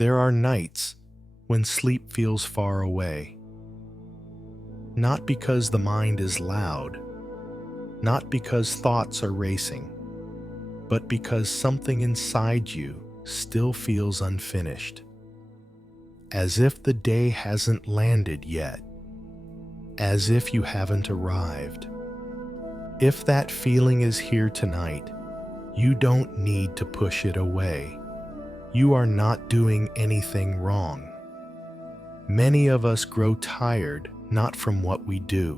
There are nights when sleep feels far away, not because the mind is loud, not because thoughts are racing, but because something inside you still feels unfinished, as if the day hasn't landed yet, as if you haven't arrived. If that feeling is here tonight, you don't need to push it away. You are not doing anything wrong. Many of us grow tired not from what we do,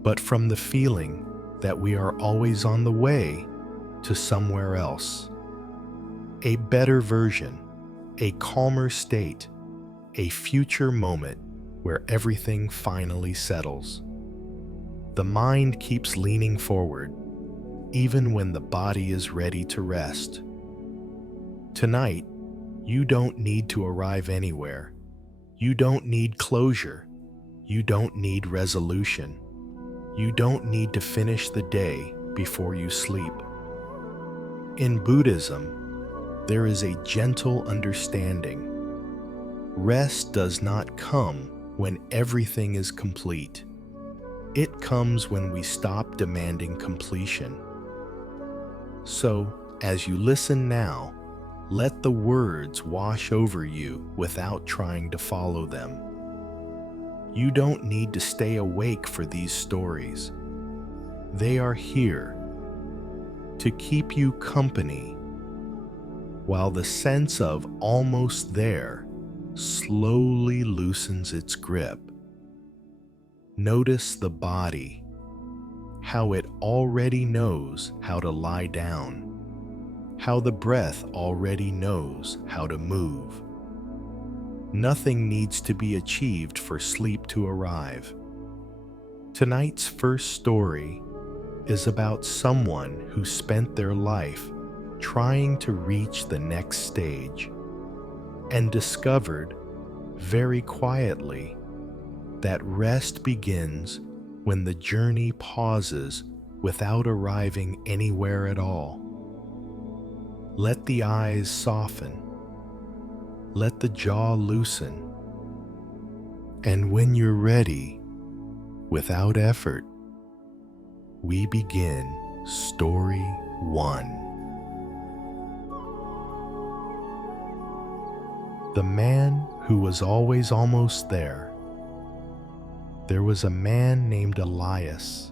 but from the feeling that we are always on the way to somewhere else. A better version, a calmer state, a future moment where everything finally settles. The mind keeps leaning forward, even when the body is ready to rest. Tonight, you don't need to arrive anywhere. You don't need closure. You don't need resolution. You don't need to finish the day before you sleep. In Buddhism, there is a gentle understanding. Rest does not come when everything is complete. It comes when we stop demanding completion. So, as you listen now, let the words wash over you without trying to follow them. You don't need to stay awake for these stories. They are here to keep you company while the sense of almost there slowly loosens its grip. Notice the body, how it already knows how to lie down, how the breath already knows how to move. Nothing needs to be achieved for sleep to arrive. Tonight's first story is about someone who spent their life trying to reach the next stage and discovered very quietly that rest begins when the journey pauses without arriving anywhere at all. Let the eyes soften. Let the jaw loosen. And when you're ready, without effort, we begin Story 1. The man who was always almost there. There was a man named Elias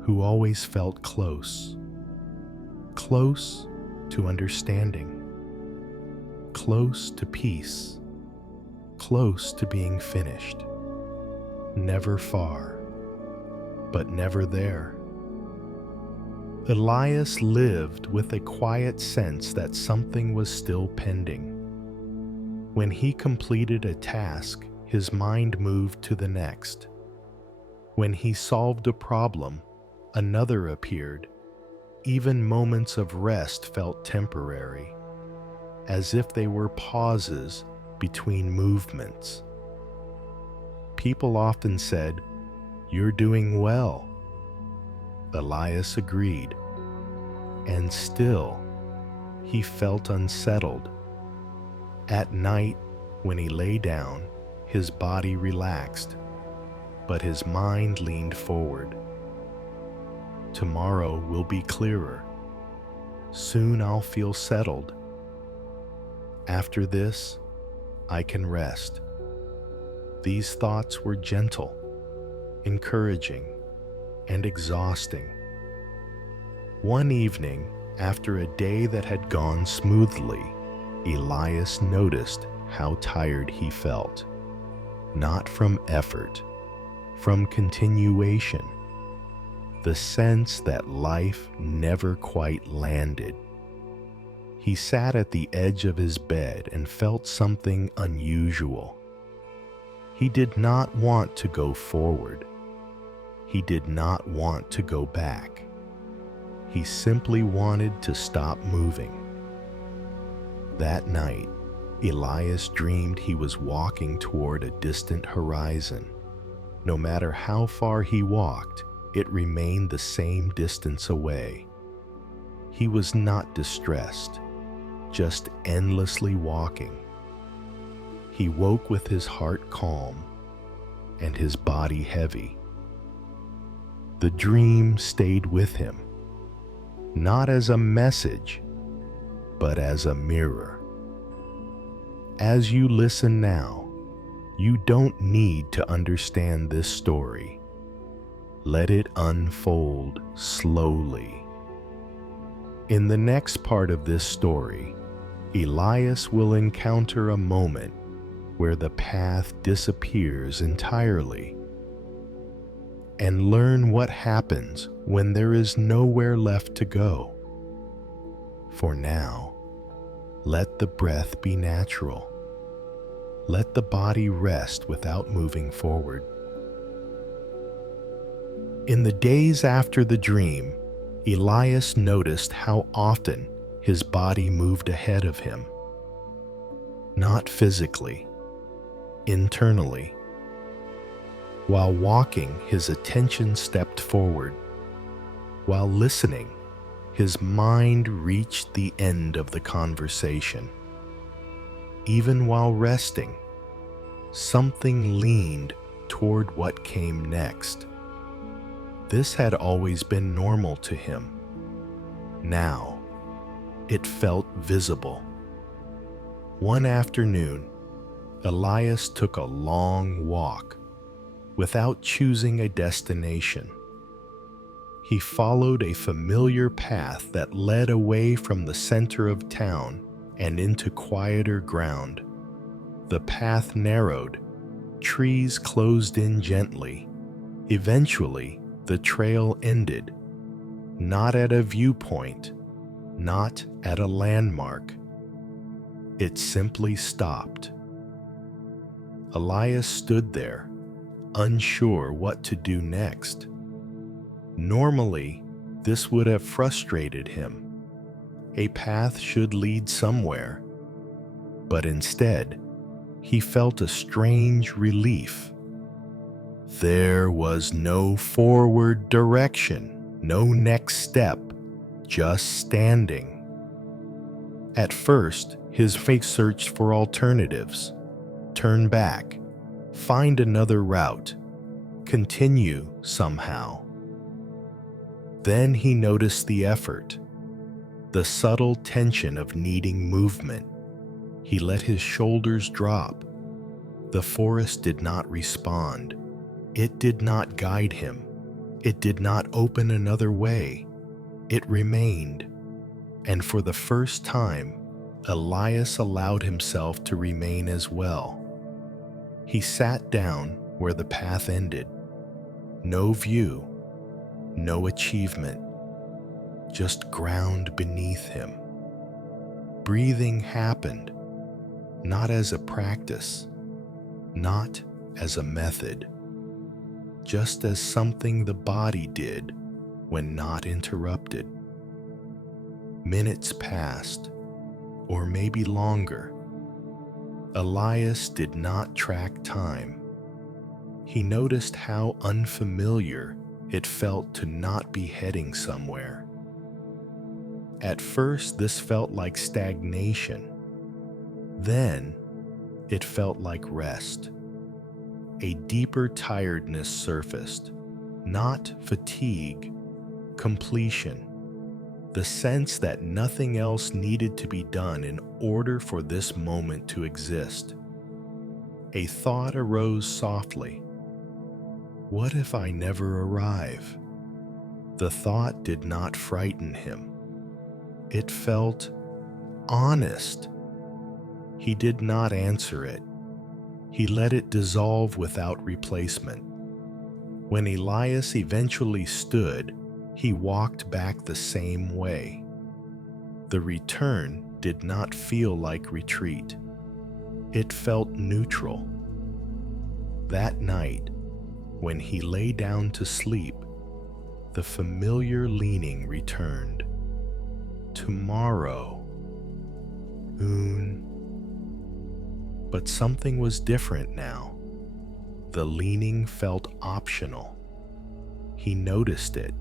who always felt close. Close to understanding. Close to peace. Close to being finished. Never far, but never there. Elias lived with a quiet sense that something was still pending. When he completed a task, his mind moved to the next. When he solved a problem, another appeared. Even moments of rest felt temporary, as if they were pauses between movements. People often said, "You're doing well." Elias agreed, and still, he felt unsettled. At night, when he lay down, his body relaxed, but his mind leaned forward. Tomorrow will be clearer. Soon I'll feel settled. After this, I can rest. These thoughts were gentle, encouraging, and exhausting. One evening, after a day that had gone smoothly, Elias noticed how tired he felt. Not from effort, from continuation. The sense that life never quite landed. He sat at the edge of his bed and felt something unusual. He did not want to go forward. He did not want to go back. He simply wanted to stop moving. That night, Elias dreamed he was walking toward a distant horizon. No matter how far he walked, it remained the same distance away. He was not distressed, just endlessly walking, He woke with his heart calm and his body heavy. The dream stayed with him, not as a message, but as a mirror. As you listen now, you don't need to understand this story. Let it unfold slowly. In the next part of this story, Elias will encounter a moment where the path disappears entirely, and learn what happens when there is nowhere left to go. For now, let the breath be natural. Let the body rest without moving forward. In the days after the dream, Elias noticed how often his body moved ahead of him. Not physically, internally. While walking, his attention stepped forward. While listening, his mind reached the end of the conversation. Even while resting, something leaned toward what came next. This had always been normal to him. Now, it felt visible. One afternoon, Elias took a long walk without choosing a destination. He followed a familiar path that led away from the center of town and into quieter ground. The path narrowed, trees closed in gently. Eventually, the trail ended, not at a viewpoint, not at a landmark. It simply stopped. Elias stood there, unsure what to do next. Normally, this would have frustrated him. A path should lead somewhere. But instead, he felt a strange relief. There was no forward direction, no next step, just standing. At first, his face searched for alternatives. Turn back, find another route, continue somehow. Then he noticed the effort, the subtle tension of needing movement. He let his shoulders drop. The forest did not respond. It did not guide him. It did not open another way. It remained. And for the first time, Elias allowed himself to remain as well. He sat down where the path ended. No view, no achievement, just ground beneath him. Breathing happened, not as a practice, not as a method, just as something the body did when not interrupted. Minutes passed, or maybe longer. Elias did not track time. He noticed how unfamiliar it felt to not be heading somewhere. At first, this felt like stagnation. Then, it felt like rest. A deeper tiredness surfaced, not fatigue, completion. The sense that nothing else needed to be done in order for this moment to exist. A thought arose softly. What if I never arrive? The thought did not frighten him. It felt honest. He did not answer it. He let it dissolve without replacement. When Elias eventually stood, he walked back the same way. The return did not feel like retreat. It felt neutral. That night, when he lay down to sleep, the familiar leaning returned. Tomorrow. But something was different now. The leaning felt optional. He noticed it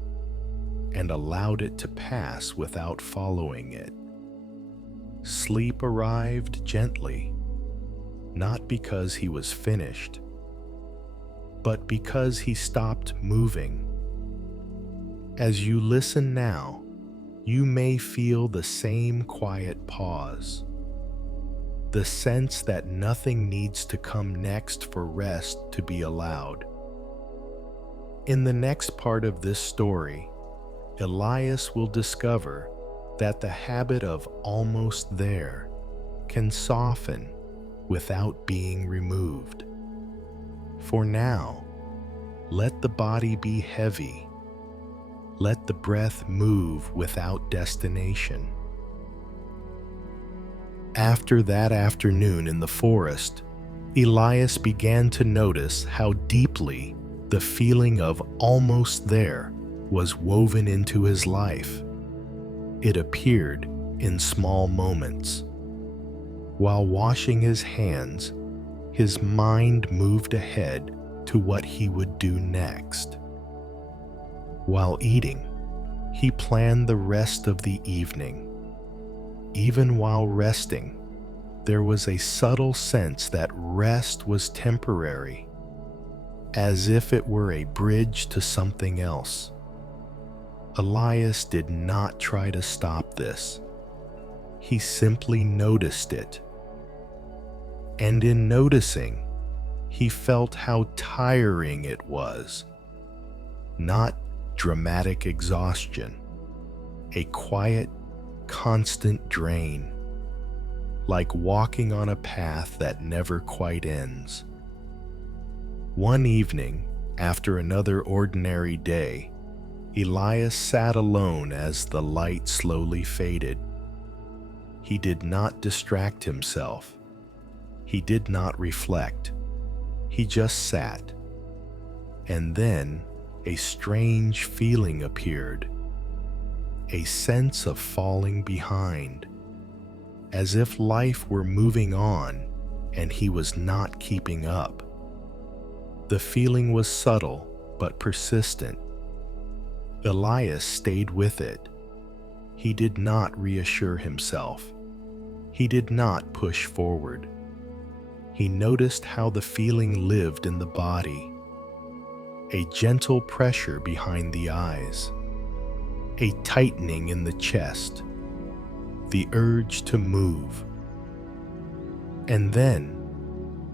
and allowed it to pass without following it. Sleep arrived gently. not because he was finished, but because he stopped moving. As you listen now, you may feel the same quiet pause, the sense that nothing needs to come next for rest to be allowed. In the next part of this story, Elias will discover that the habit of almost there can soften without being removed. For now, let the body be heavy. Let the breath move without destination. After that afternoon in the forest, Elias began to notice how deeply the feeling of almost there was woven into his life. It appeared in small moments. While washing his hands, his mind moved ahead to what he would do next. While eating, he planned the rest of the evening. Even while resting, there was a subtle sense that rest was temporary, as if it were a bridge to something else. Elias did not try to stop this. He simply noticed it. And in noticing, he felt how tiring it was. Not dramatic exhaustion, a quiet, constant drain, like walking on a path that never quite ends. One evening, after another ordinary day, Elias sat alone as the light slowly faded. He did not distract himself. He did not reflect. He just sat. And then a strange feeling appeared, a sense of falling behind, as if life were moving on and he was not keeping up. The feeling was subtle but persistent. Elias stayed with it. He did not reassure himself. He did not push forward. He noticed how the feeling lived in the body. A gentle pressure behind the eyes, a tightening in the chest, the urge to move. And then,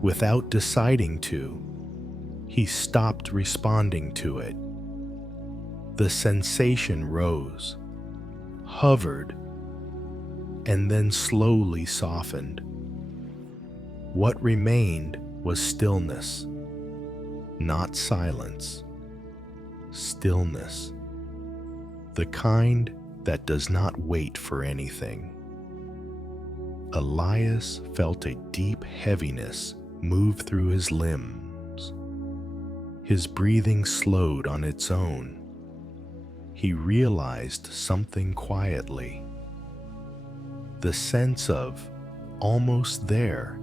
without deciding to, he stopped responding to it. The sensation rose, hovered, and then slowly softened. What remained was stillness. Not silence, stillness, the kind that does not wait for anything. Elias felt a deep heaviness move through his limbs. His breathing slowed on its own. He realized something quietly. The sense of almost there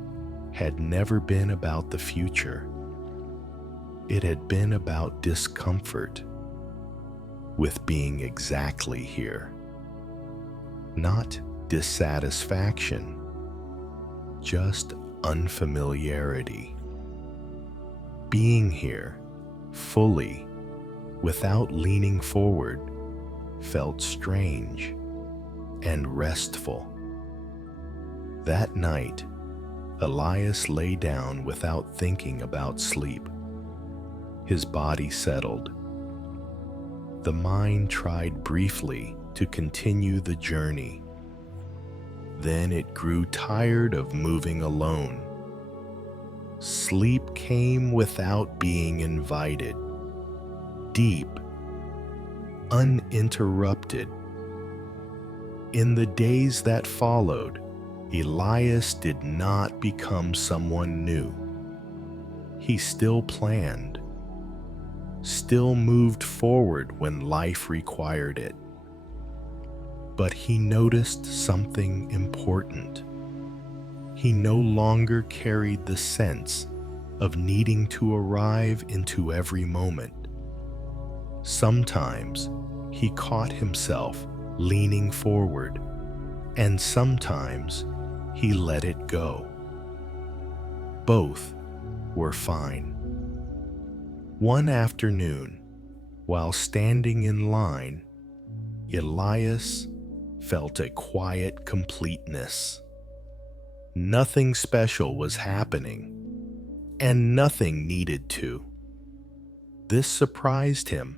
had never been about the future. It had been about discomfort with being exactly here. Not dissatisfaction, just unfamiliarity. Being here, fully, without leaning forward, felt strange and restful. That night, Elias lay down without thinking about sleep. His body settled. The mind tried briefly to continue the journey. Then it grew tired of moving alone. Sleep came without being invited. Deep, uninterrupted. In the days that followed, Elias did not become someone new. He still planned, still moved forward when life required it. But he noticed something important. He no longer carried the sense of needing to arrive into every moment. Sometimes he caught himself leaning forward, and sometimes he let it go. both were fine. One afternoon, while standing in line, Elias felt a quiet completeness. Nothing special was happening, and nothing needed to. This surprised him.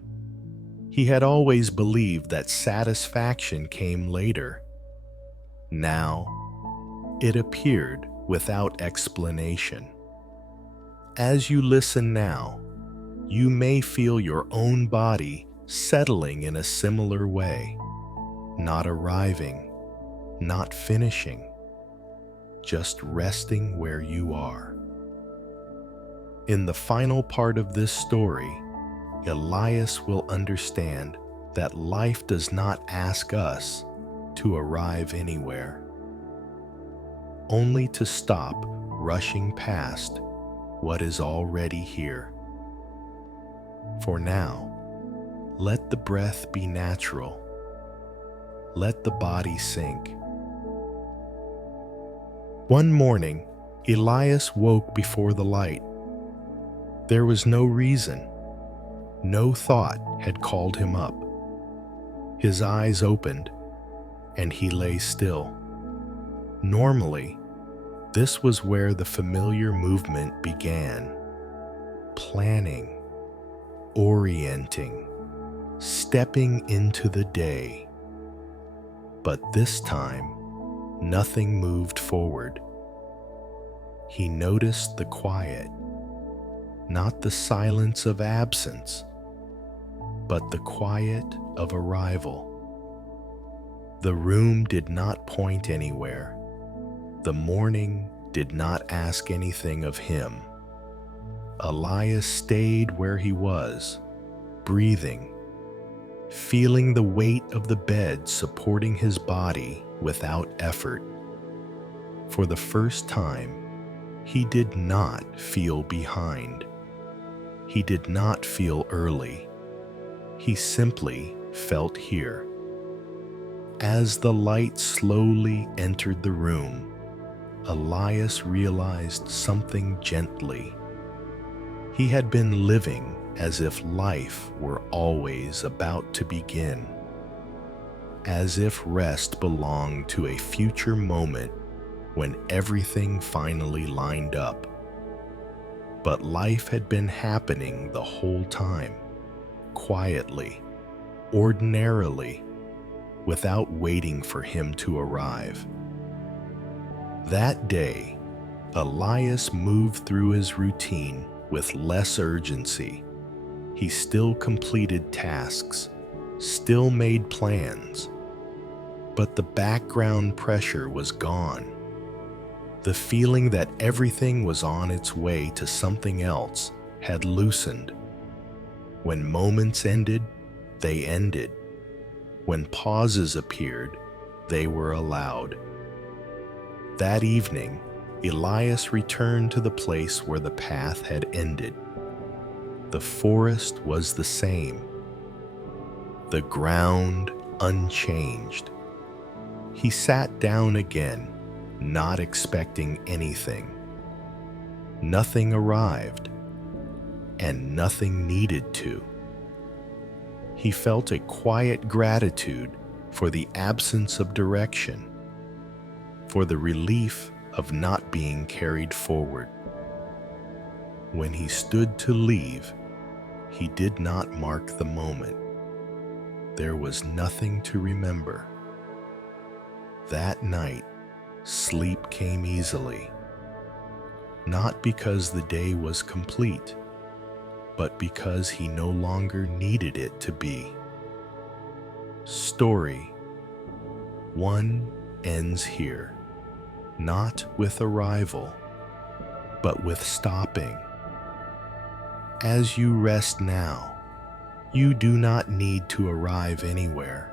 He had always believed that satisfaction came later. Now, it appeared without explanation. As you listen now, you may feel your own body settling in a similar way, not arriving, not finishing, just resting where you are. In the final part of this story, Elias will understand that life does not ask us to arrive anywhere, only to stop rushing past what is already here. For now, let the breath be natural. Let the body sink. One morning, Elias woke before the light. There was no reason. No thought had called him up. His eyes opened, and he lay still. Normally, this was where the familiar movement began. Planning, orienting, stepping into the day. But this time, nothing moved forward. He noticed the quiet, not the silence of absence, but the quiet of arrival. The room did not point anywhere. The morning did not ask anything of him. Elias stayed where he was, breathing, feeling the weight of the bed supporting his body without effort. For the first time, he did not feel behind. He did not feel early. He simply felt here. As the light slowly entered the room, Elias realized something gently. He had been living as if life were always about to begin, as if rest belonged to a future moment when everything finally lined up. But life had been happening the whole time, quietly, ordinarily, without waiting for him to arrive. That day, Elias moved through his routine with less urgency. He still completed tasks, still made plans, but the background pressure was gone. The feeling that everything was on its way to something else had loosened. When moments ended, they ended. When pauses appeared, they were allowed. That evening, Elias returned to the place where the path had ended. The forest was the same. The ground unchanged. He sat down again, not expecting anything. Nothing arrived, and nothing needed to. He felt a quiet gratitude for the absence of direction, for the relief of not being carried forward. When he stood to leave, he did not mark the moment. There was nothing to remember. That night, sleep came easily, not because the day was complete, but because he no longer needed it to be. Story 1 ends here, not with arrival, but with stopping. As you rest now, you do not need to arrive anywhere.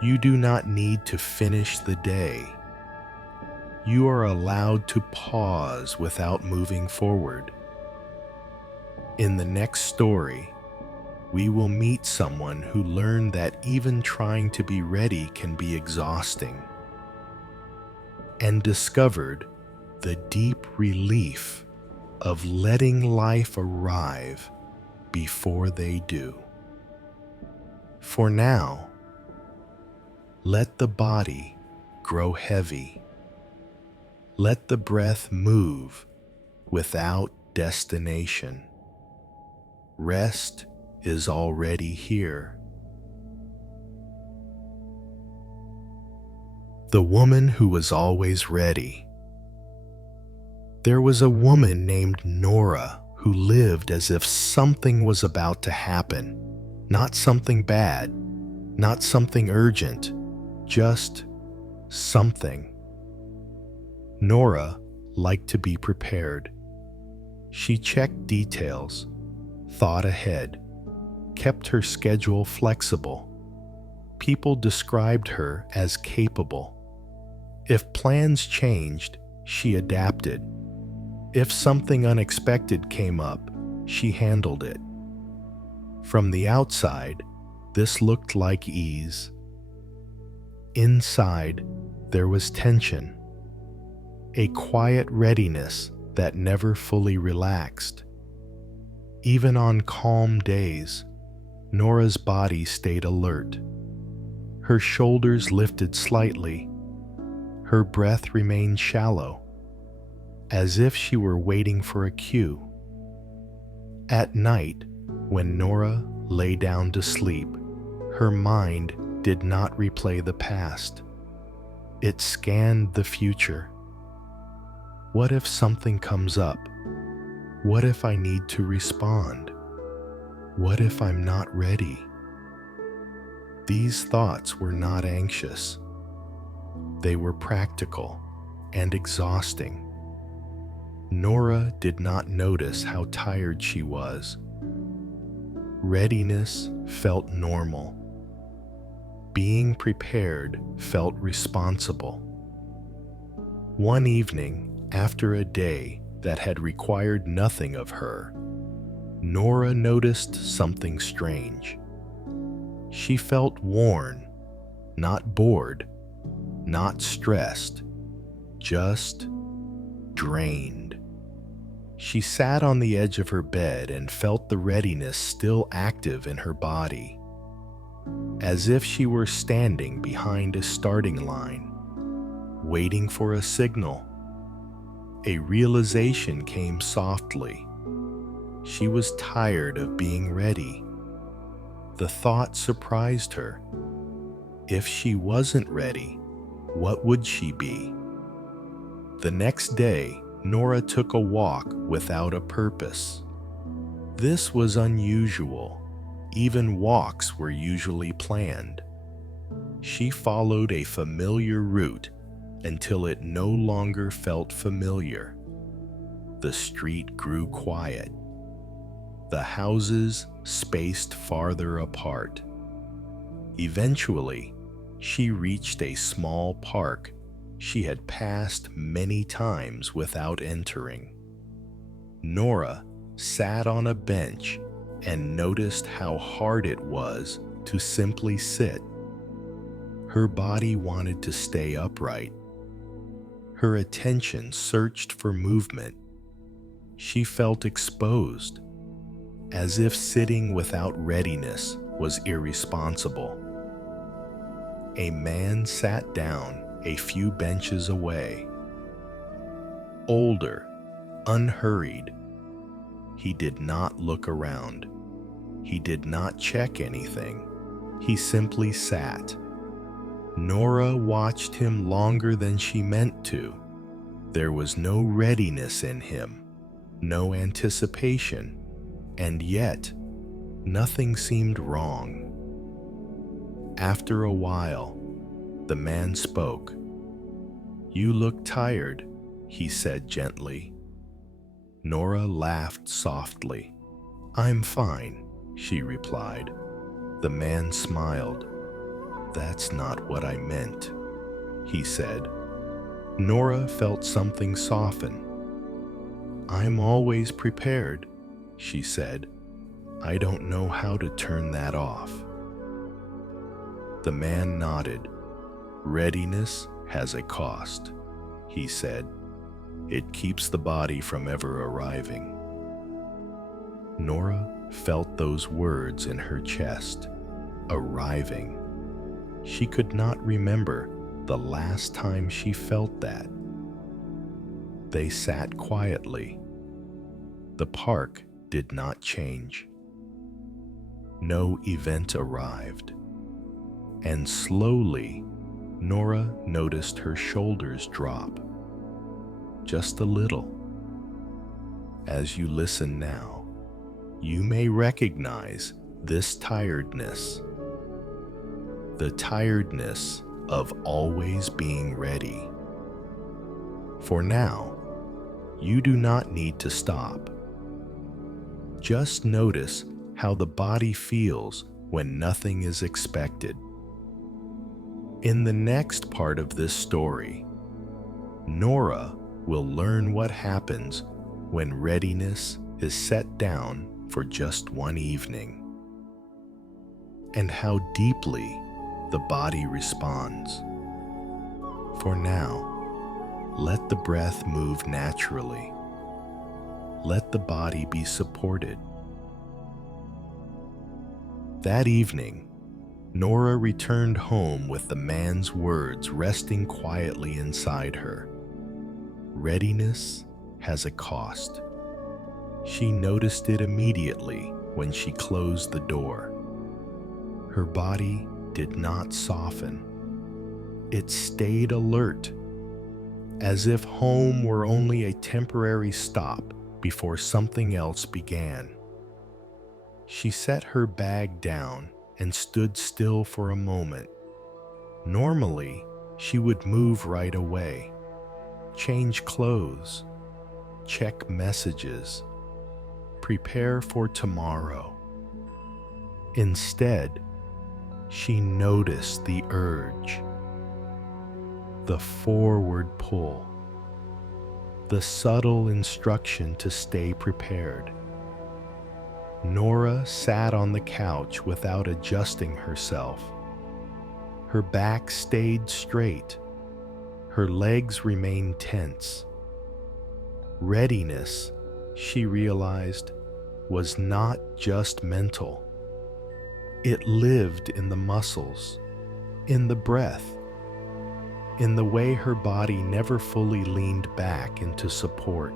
You do not need to finish the day. You are allowed to pause without moving forward. In the next story, we will meet someone who learned that even trying to be ready can be exhausting, and discovered the deep relief of letting life arrive before they do. For now, let the body grow heavy. Let the breath move without destination. Rest is already here. The woman who was always ready. There was a woman named Nora who lived as if something was about to happen. Not something bad, not something urgent, just something. Nora liked to be prepared. She checked details, thought ahead, kept her schedule flexible. People described her as capable. If plans changed, she adapted. If something unexpected came up, she handled it. From the outside, this looked like ease. Inside, there was tension, a quiet readiness that never fully relaxed. Even on calm days, Nora's body stayed alert. Her shoulders lifted slightly. Her breath remained shallow, as if she were waiting for a cue. At night, when Nora lay down to sleep, her mind did not replay the past. It scanned the future. What if something comes up? What if I need to respond? What if I'm not ready? These thoughts were not anxious. They were practical and exhausting. Nora did not notice how tired she was. Readiness felt normal. Being prepared felt responsible. One evening, after a day that had required nothing of her, Nora noticed something strange. She felt worn, not bored, not stressed, just drained. She sat on the edge of her bed and felt the readiness still active in her body, as if she were standing behind a starting line, waiting for a signal. A realization came softly. She was tired of being ready. The thought surprised her. If she wasn't ready, what would she be? The next day, Nora took a walk without a purpose. This was unusual. Even walks were usually planned. She followed a familiar route until it no longer felt familiar. The street grew quiet. The houses spaced farther apart. Eventually, she reached a small park she had passed many times without entering. Nora sat on a bench and noticed how hard it was to simply sit. Her body wanted to stay upright. Her attention searched for movement. She felt exposed, as if sitting without readiness was irresponsible. A man sat down a few benches away. Older, unhurried. He did not look around. He did not check anything. He simply sat. Nora watched him longer than she meant to. There was no readiness in him, no anticipation, and yet nothing seemed wrong. After a while, the man spoke. "You look tired," he said gently. Nora laughed softly. "I'm fine," she replied. The man smiled. "That's not what I meant," he said. Nora felt something soften. "I'm always prepared," she said. "I don't know how to turn that off." The man nodded. "Readiness has a cost," he said. It keeps the body from ever arriving. Nora felt those words in her chest. Arriving. She could not remember the last time she felt that. They sat quietly. The park did not change. No event arrived. And slowly, Nora noticed her shoulders drop. Just a little. As you listen now, you may recognize this tiredness. The tiredness of always being ready. For now, you do not need to stop. Just notice how the body feels when nothing is expected. In the next part of this story, Nora will learn what happens when readiness is set down for just one evening, and how deeply the body responds. For now, let the breath move naturally. Let the body be supported. That evening, Nora returned home with the man's words resting quietly inside her. Readiness has a cost. She noticed it immediately when she closed the door. Her body did not soften. It stayed alert, as if home were only a temporary stop before something else began. She set her bag down and stood still for a moment. Normally, she would move right away, change clothes, check messages, prepare for tomorrow. Instead, she noticed the urge, the forward pull, the subtle instruction to stay prepared. Nora sat on the couch without adjusting herself. Her back stayed straight. Her legs remained tense. Readiness, she realized, was not just mental. It lived in the muscles, in the breath, in the way her body never fully leaned back into support.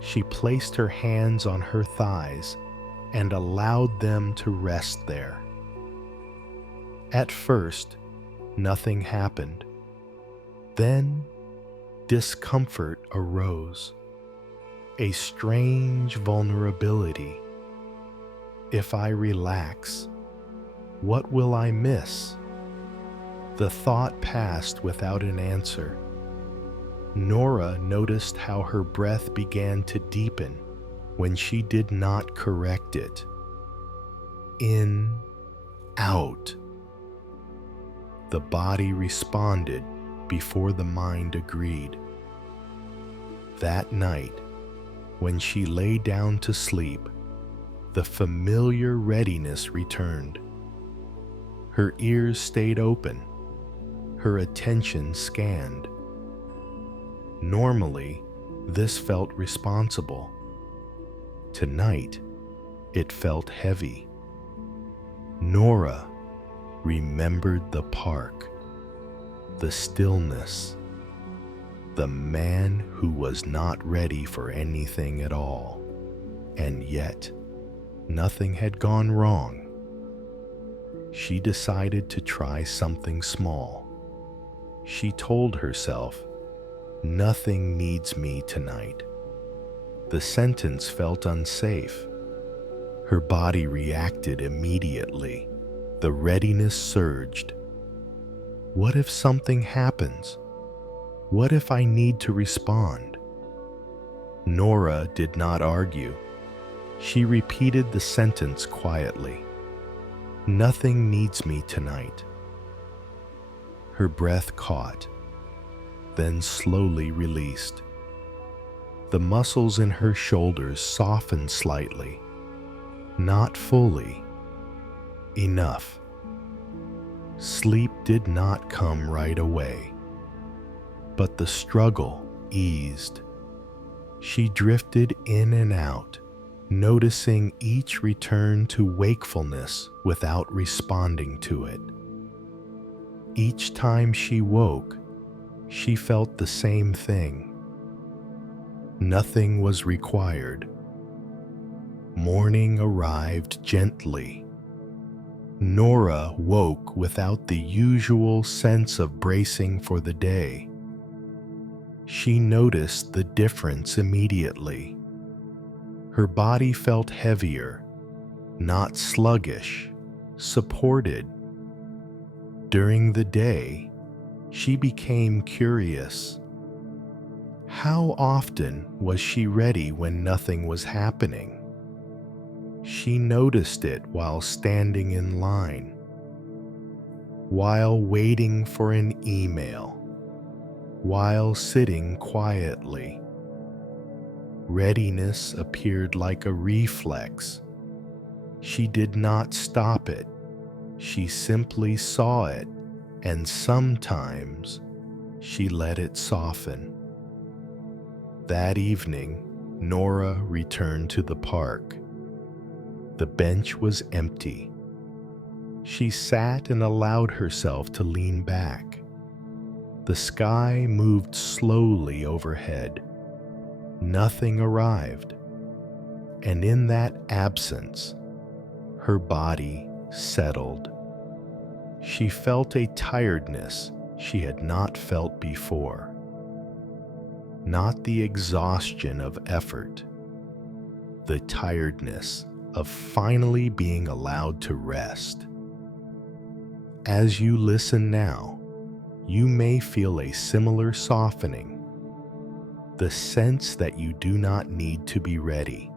She placed her hands on her thighs and allowed them to rest there. At first, nothing happened. Then, discomfort arose, a strange vulnerability. If I relax, what will I miss? The thought passed without an answer. Nora noticed how her breath began to deepen when she did not correct it. In, out. The body responded before the mind agreed. That night, when she lay down to sleep, the familiar readiness returned. Her ears stayed open, her attention scanned. Normally, this felt responsible. Tonight, it felt heavy. Nora remembered the park, the stillness, the man who was not ready for anything at all, and yet nothing had gone wrong. She decided to try something small. She told herself, "Nothing needs me tonight." The sentence felt unsafe. Her body reacted immediately. The readiness surged. What if something happens? What if I need to respond? Nora did not argue. She repeated the sentence quietly. "Nothing needs me tonight." Her breath caught, then slowly released. The muscles in her shoulders softened slightly. Not fully. Enough. Sleep did not come right away, but the struggle eased. She drifted in and out, noticing each return to wakefulness without responding to it. Each time she woke, she felt the same thing. Nothing was required. Morning arrived gently. Nora woke without the usual sense of bracing for the day. She noticed the difference immediately. Her body felt heavier, not sluggish, supported. During the day, she became curious. How often was she ready when nothing was happening? She noticed it while standing in line, while waiting for an email, while sitting quietly. Readiness appeared like a reflex. She did not stop it. She simply saw it, and sometimes she let it soften. That evening, Nora returned to the park. The bench was empty. She sat and allowed herself to lean back. The sky moved slowly overhead. Nothing arrived. And in that absence, her body settled. She felt a tiredness she had not felt before. Not the exhaustion of effort, the tiredness of finally being allowed to rest. As you listen now, you may feel a similar softening, the sense that you do not need to be ready.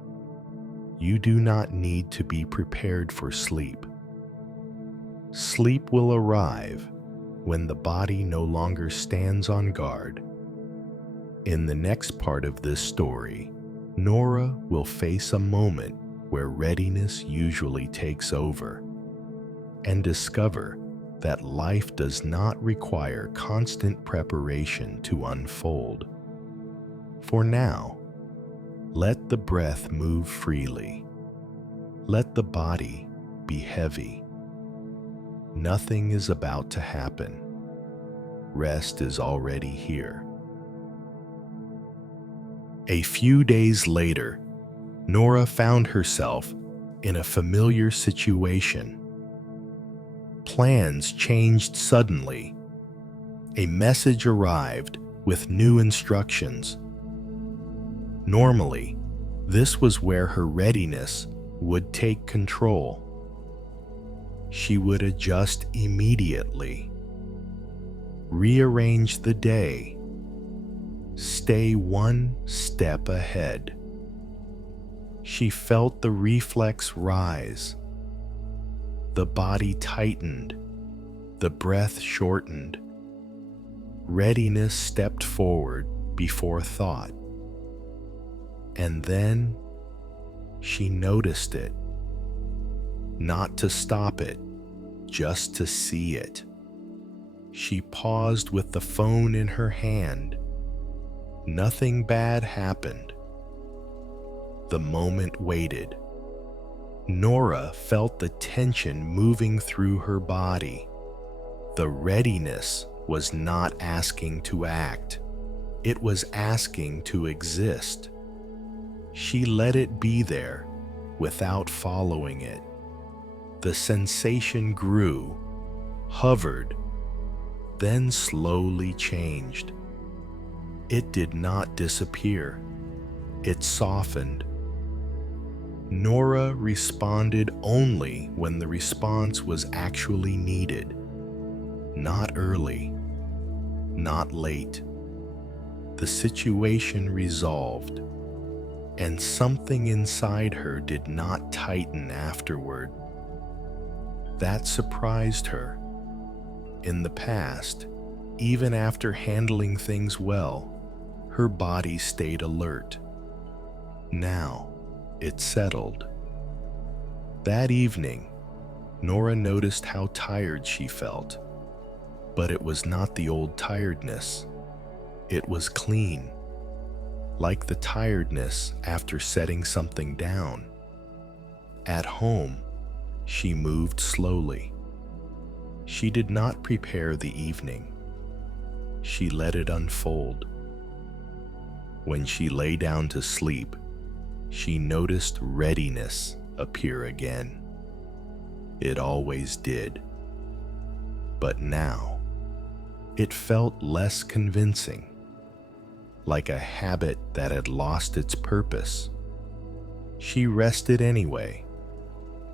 You do not need to be prepared for sleep. Sleep will arrive when the body no longer stands on guard. In the next part of this story, Nora will face a moment where readiness usually takes over, and discover that life does not require constant preparation to unfold. For now, let the breath move freely. Let the body be heavy. Nothing is about to happen. Rest is already here. A few days later, Nora found herself in a familiar situation. Plans changed suddenly. A message arrived with new instructions. Normally, this was where her readiness would take control. She would adjust immediately, rearrange the day, stay one step ahead. She felt the reflex rise. The body tightened. The breath shortened. Readiness stepped forward before thought. And then she noticed it. Not to stop it, just to see it. She paused with the phone in her hand. Nothing bad happened. The moment waited. Nora felt the tension moving through her body. The readiness was not asking to act. It was asking to exist. She let it be there without following it. The sensation grew, hovered, then slowly changed. It did not disappear. It softened. Nora responded only when the response was actually needed. Not early, not late. The situation resolved, and something inside her did not tighten afterward. That surprised her. In the past, even after handling things well, her body stayed alert. Now, it settled. That evening, Nora noticed how tired she felt, but it was not the old tiredness. It was clean, like the tiredness after setting something down. At home, she moved slowly. She did not prepare the evening. She let it unfold. When she lay down to sleep, she noticed readiness appear again. It always did. But now, it felt less convincing, like a habit that had lost its purpose. She rested anyway.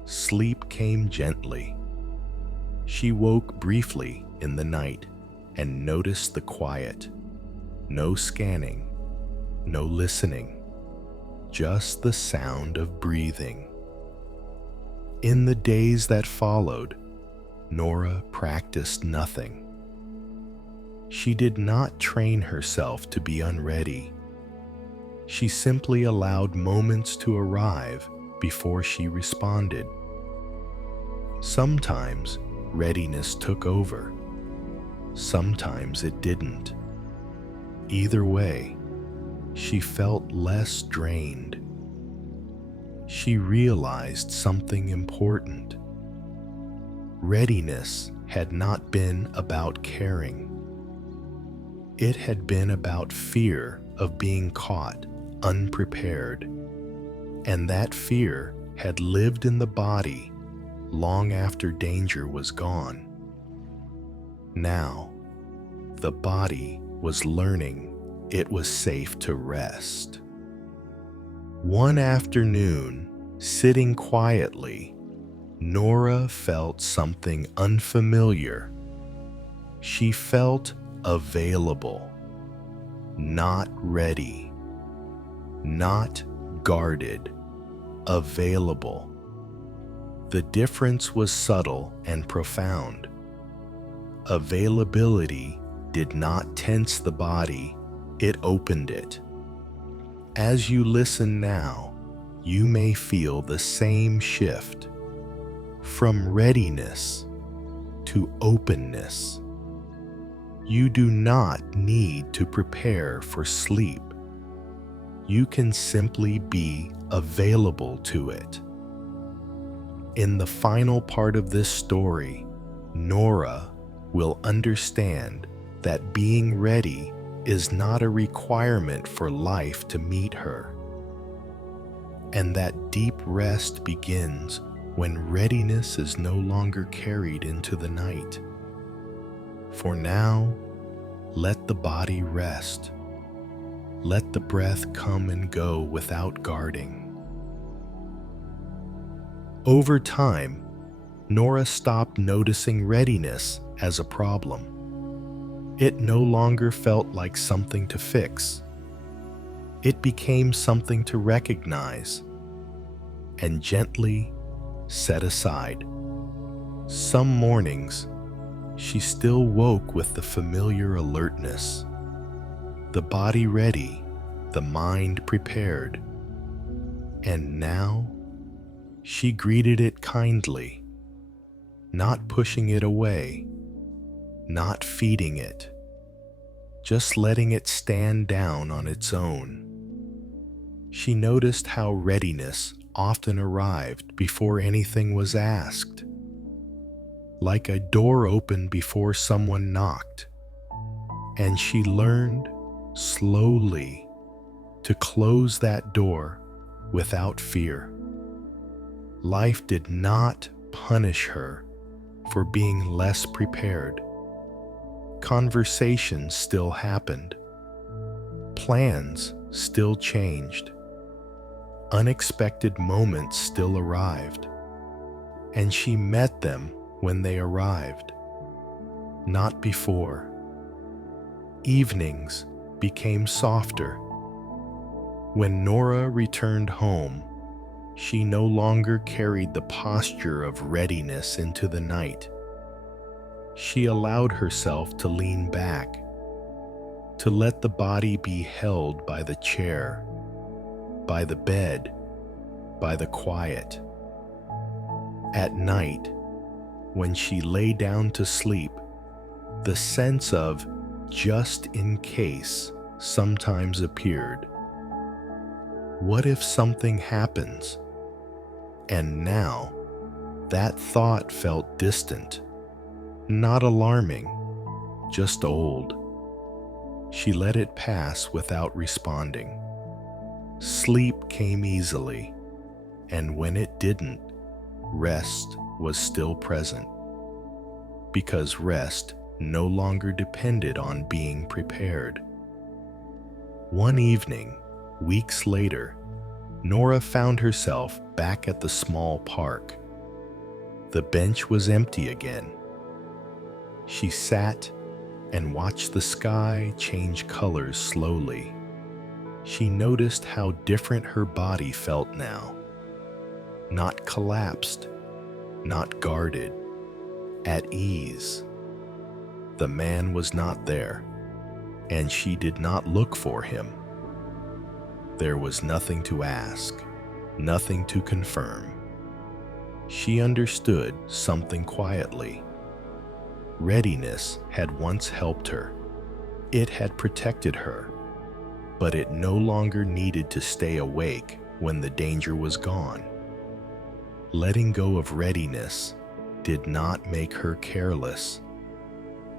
Sleep came gently. She woke briefly in the night and noticed the quiet. No scanning, no listening, just the sound of breathing. In the days that followed, Nora practiced nothing. She did not train herself to be unready. She simply allowed moments to arrive before she responded. Sometimes readiness took over. Sometimes it didn't. Either way, she felt less drained. She realized something important. Readiness had not been about caring. It had been about fear of being caught unprepared, and that fear had lived in the body long after danger was gone. Now, the body was learning it was safe to rest. One afternoon, sitting quietly, Nora felt something unfamiliar. She felt available, not ready, not guarded, available. The difference was subtle and profound. Availability did not tense the body, it opened it. As you listen now, you may feel the same shift from readiness to openness. You do not need to prepare for sleep. You can simply be available to it. In the final part of this story, Nora will understand that being ready is not a requirement for life to meet her, and that deep rest begins when readiness is no longer carried into the night. For now, let the body rest. Let the breath come and go without guarding. Over time, Nora stopped noticing readiness as a problem. It no longer felt like something to fix. It became something to recognize and gently set aside. Some mornings, she still woke with the familiar alertness, the body ready, the mind prepared. And now, she greeted it kindly, not pushing it away, not feeding it, just letting it stand down on its own. She noticed how readiness often arrived before anything was asked, like a door opened before someone knocked, and she learned slowly to close that door without fear. Life did not punish her for being less prepared. Conversations still happened. Plans still changed. Unexpected moments still arrived. And she met them when they arrived, not before. Evenings became softer. When Nora returned home, she no longer carried the posture of readiness into the night. She allowed herself to lean back, to let the body be held by the chair, by the bed, by the quiet. At night, when she lay down to sleep, the sense of just in case sometimes appeared, What if something happens? And now, that thought felt distant, not alarming, just old. She let it pass without responding. Sleep came easily, and when it didn't, rest was still present. Because rest no longer depended on being prepared. One evening, weeks later, Nora found herself back at the small park. The bench was empty again. She sat and watched the sky change colors slowly. She noticed how different her body felt now. Not collapsed, not guarded, at ease. The man was not there, and she did not look for him. There was nothing to ask, nothing to confirm. She understood something quietly. Readiness had once helped her. It had protected her, but it no longer needed to stay awake when the danger was gone. Letting go of readiness did not make her careless.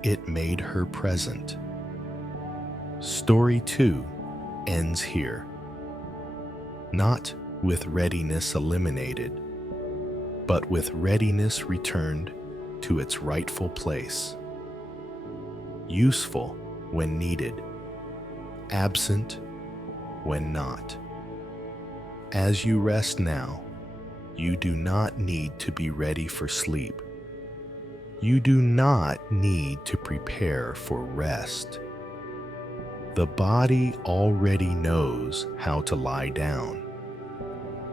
It made her present. Story 2 ends here. Not with readiness eliminated, but with readiness returned to its rightful place. Useful when needed, absent when not. As you rest now, you do not need to be ready for sleep. You do not need to prepare for rest. The body already knows how to lie down.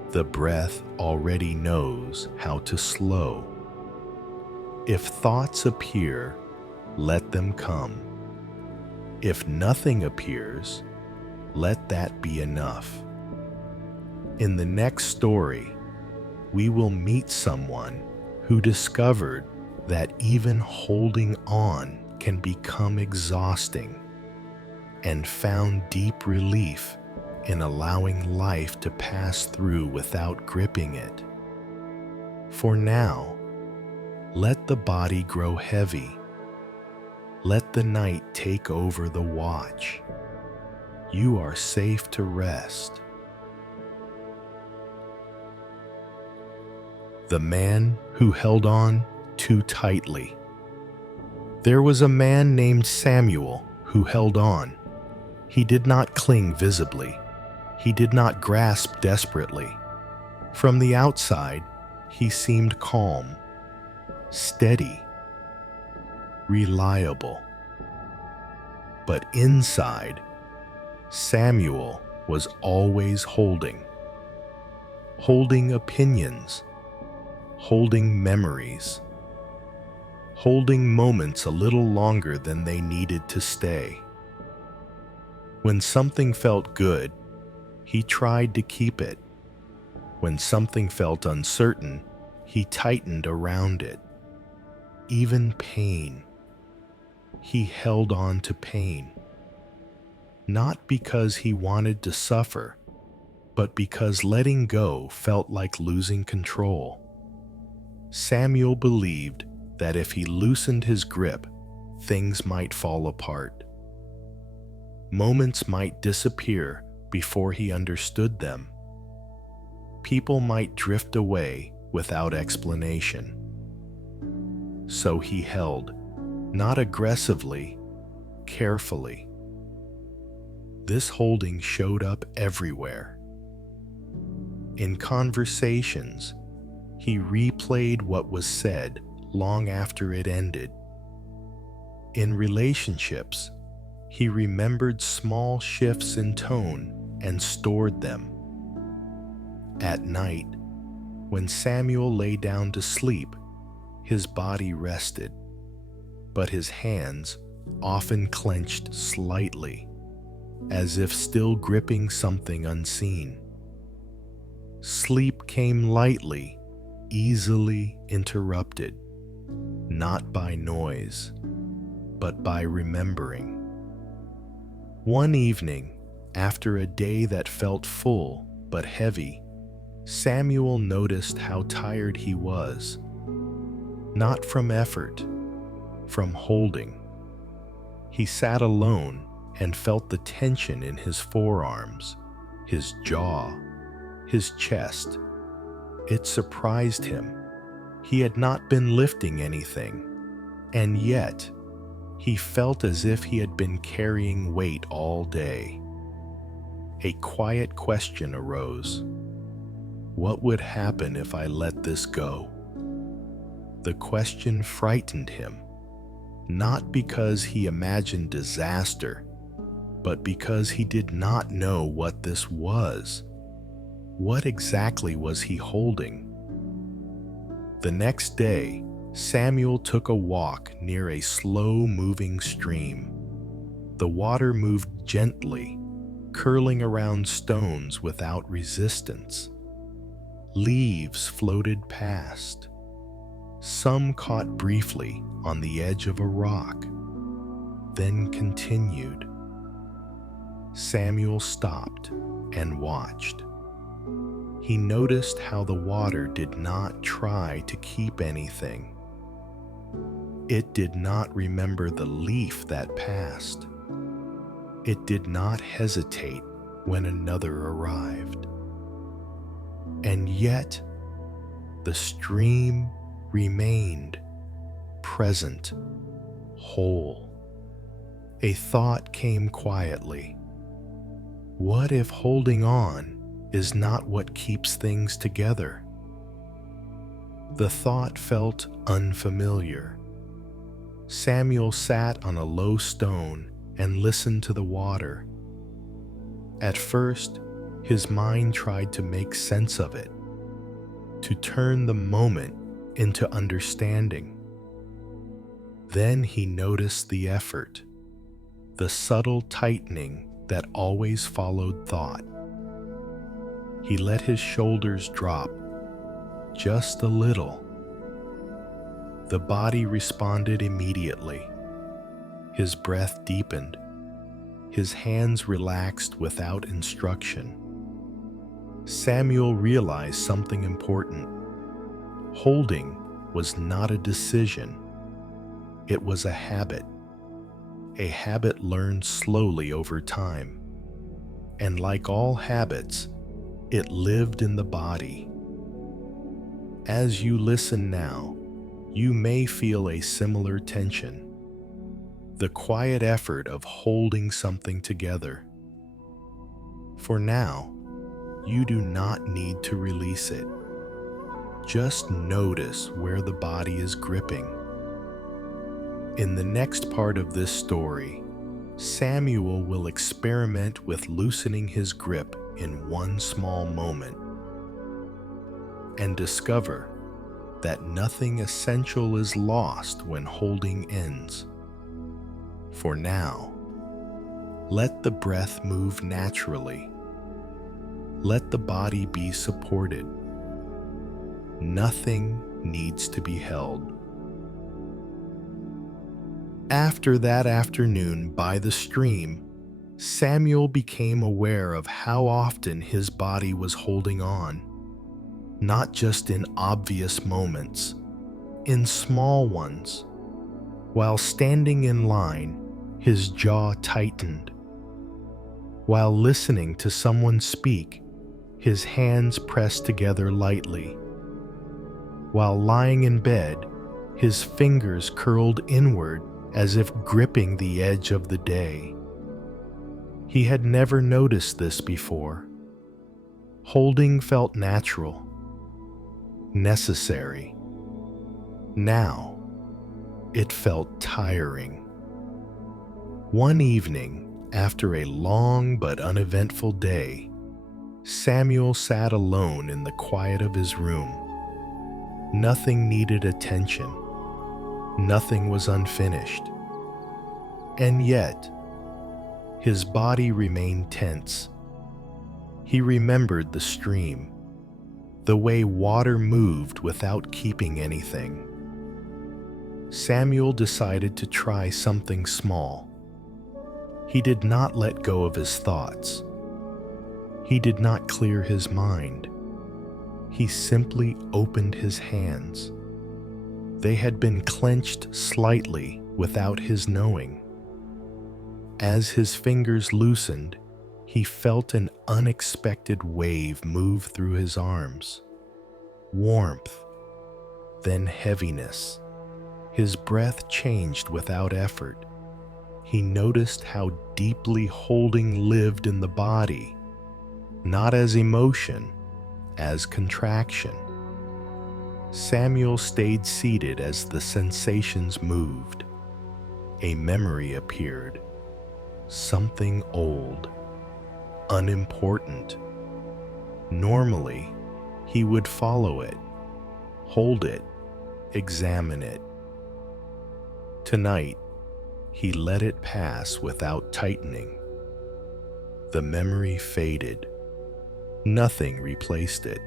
The breath already knows how to slow. If thoughts appear, let them come. If nothing appears, let that be enough. In the next story, we will meet someone who discovered that even holding on can become exhausting, and found deep relief in allowing life to pass through without gripping it. For now, let the body grow heavy. Let the night take over the watch. You are safe to rest. The man who held on too tightly. There was a man named Samuel who held on. He did not cling visibly. He did not grasp desperately. From the outside, he seemed calm, steady, reliable. But inside, Samuel was always holding opinions, holding memories, holding moments a little longer than they needed to stay. When something felt good, he tried to keep it. When something felt uncertain, he tightened around it. Even pain. He held on to pain. Not because he wanted to suffer, but because letting go felt like losing control. Samuel believed that if he loosened his grip, things might fall apart. Moments might disappear before he understood them. People might drift away without explanation. So he held, not aggressively, carefully. This holding showed up everywhere. In conversations, he replayed what was said long after it ended. In relationships, he remembered small shifts in tone and stored them. At night, when Samuel lay down to sleep, his body rested, but his hands often clenched slightly, as if still gripping something unseen. Sleep came lightly, easily interrupted, not by noise, but by remembering. One evening, after a day that felt full, but heavy, Samuel noticed how tired he was, not from effort, from holding. He sat alone and felt the tension in his forearms, his jaw, his chest. It surprised him. He had not been lifting anything, and yet he felt as if he had been carrying weight all day. A quiet question arose. What would happen if I let this go? The question frightened him, not because he imagined disaster, but because he did not know what this was. What exactly was he holding? The next day, Samuel took a walk near a slow-moving stream. The water moved gently, curling around stones without resistance. Leaves floated past. Some caught briefly on the edge of a rock, then continued. Samuel stopped and watched. He noticed how the water did not try to keep anything. It did not remember the leaf that passed. It did not hesitate when another arrived. And yet, the stream remained present, whole. A thought came quietly. What if holding on is not what keeps things together? The thought felt unfamiliar. Samuel sat on a low stone and listened to the water. At first, his mind tried to make sense of it, to turn the moment into understanding. Then he noticed the effort, the subtle tightening that always followed thought. He let his shoulders drop, just a little. The body responded immediately. His breath deepened. His hands relaxed without instruction. Samuel realized something important. Holding was not a decision. It was a habit learned slowly over time. And like all habits, it lived in the body. As you listen now, you may feel a similar tension, the quiet effort of holding something together. For now, you do not need to release it. Just notice where the body is gripping. In the next part of this story, Samuel will experiment with loosening his grip in one small moment and discover that nothing essential is lost when holding ends. For now, let the breath move naturally. Let the body be supported. Nothing needs to be held. After that afternoon by the stream, Samuel became aware of how often his body was holding on, not just in obvious moments, in small ones. While standing in line, his jaw tightened. While listening to someone speak, his hands pressed together lightly. While lying in bed, his fingers curled inward as if gripping the edge of the day. He had never noticed this before. Holding felt natural, necessary. Now, it felt tiring. One evening, after a long but uneventful day, Samuel sat alone in the quiet of his room. Nothing needed attention. Nothing was unfinished. And yet, his body remained tense. He remembered the stream, the way water moved without keeping anything. Samuel decided to try something small. He did not let go of his thoughts. He did not clear his mind. He simply opened his hands. They had been clenched slightly without his knowing. As his fingers loosened, he felt an unexpected wave move through his arms. Warmth, then heaviness. His breath changed without effort. He noticed how deeply holding lived in the body, not as emotion, as contraction. Samuel stayed seated as the sensations moved. A memory appeared, something old, unimportant. Normally, he would follow it, hold it, examine it. Tonight, he let it pass without tightening. The memory faded. Nothing replaced it.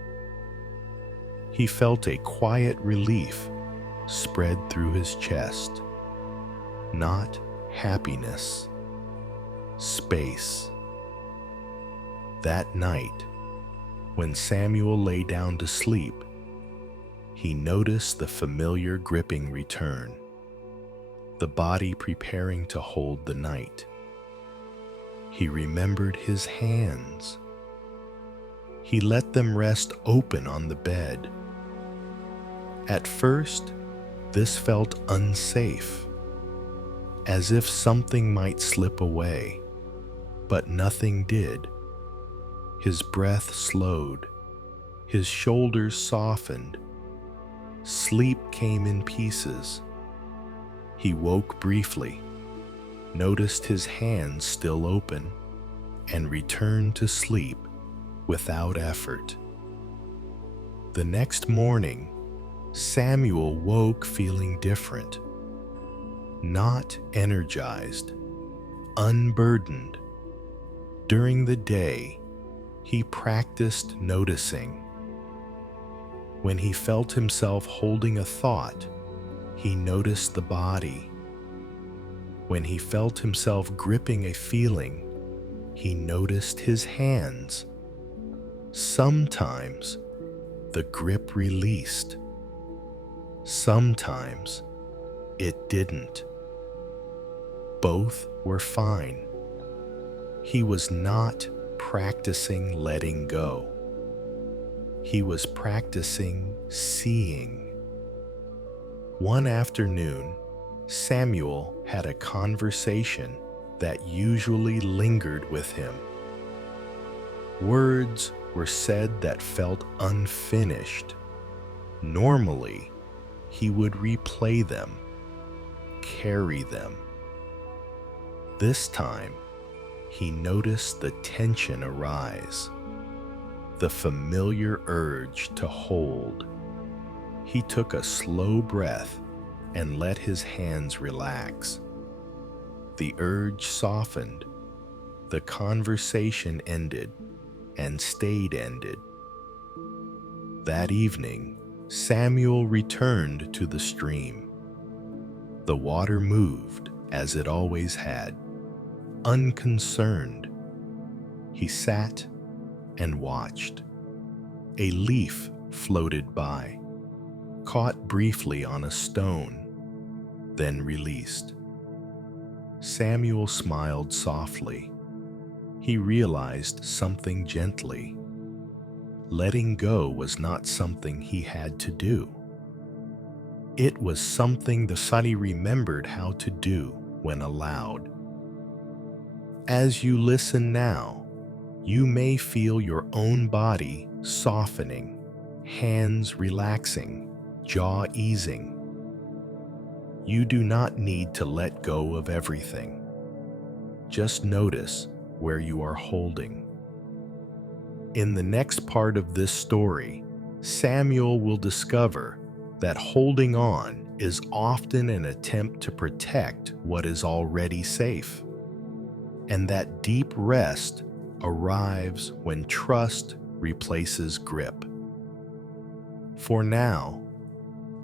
He felt a quiet relief spread through his chest. Not happiness, space. That night, when Samuel lay down to sleep, he noticed the familiar gripping return, the body preparing to hold the night. He remembered his hands. He let them rest open on the bed. At first, this felt unsafe, as if something might slip away, but nothing did. His breath slowed, his shoulders softened. Sleep came in pieces. He woke briefly, noticed his hands still open, and returned to sleep without effort. The next morning, Samuel woke feeling different, not energized, unburdened. During the day, he practiced noticing. When he felt himself holding a thought, he noticed the body. When he felt himself gripping a feeling, he noticed his hands. Sometimes the grip released. Sometimes it didn't. Both were fine. He was not practicing letting go. He was practicing seeing. One afternoon, Samuel had a conversation that usually lingered with him. Words were said that felt unfinished. Normally, he would replay them, carry them. This time, he noticed the tension arise, the familiar urge to hold. He took a slow breath and let his hands relax. The urge softened. The conversation ended and stayed ended. That evening, Samuel returned to the stream. The water moved as it always had, unconcerned. He sat and watched. A leaf floated by, caught briefly on a stone, then released. Samuel smiled softly. He realized something gently. Letting go was not something he had to do. It was something the body remembered how to do when allowed. As you listen now, you may feel your own body softening, hands relaxing, jaw easing. You do not need to let go of everything. Just notice where you are holding. In the next part of this story, Samuel will discover that holding on is often an attempt to protect what is already safe, and that deep rest arrives when trust replaces grip. For now,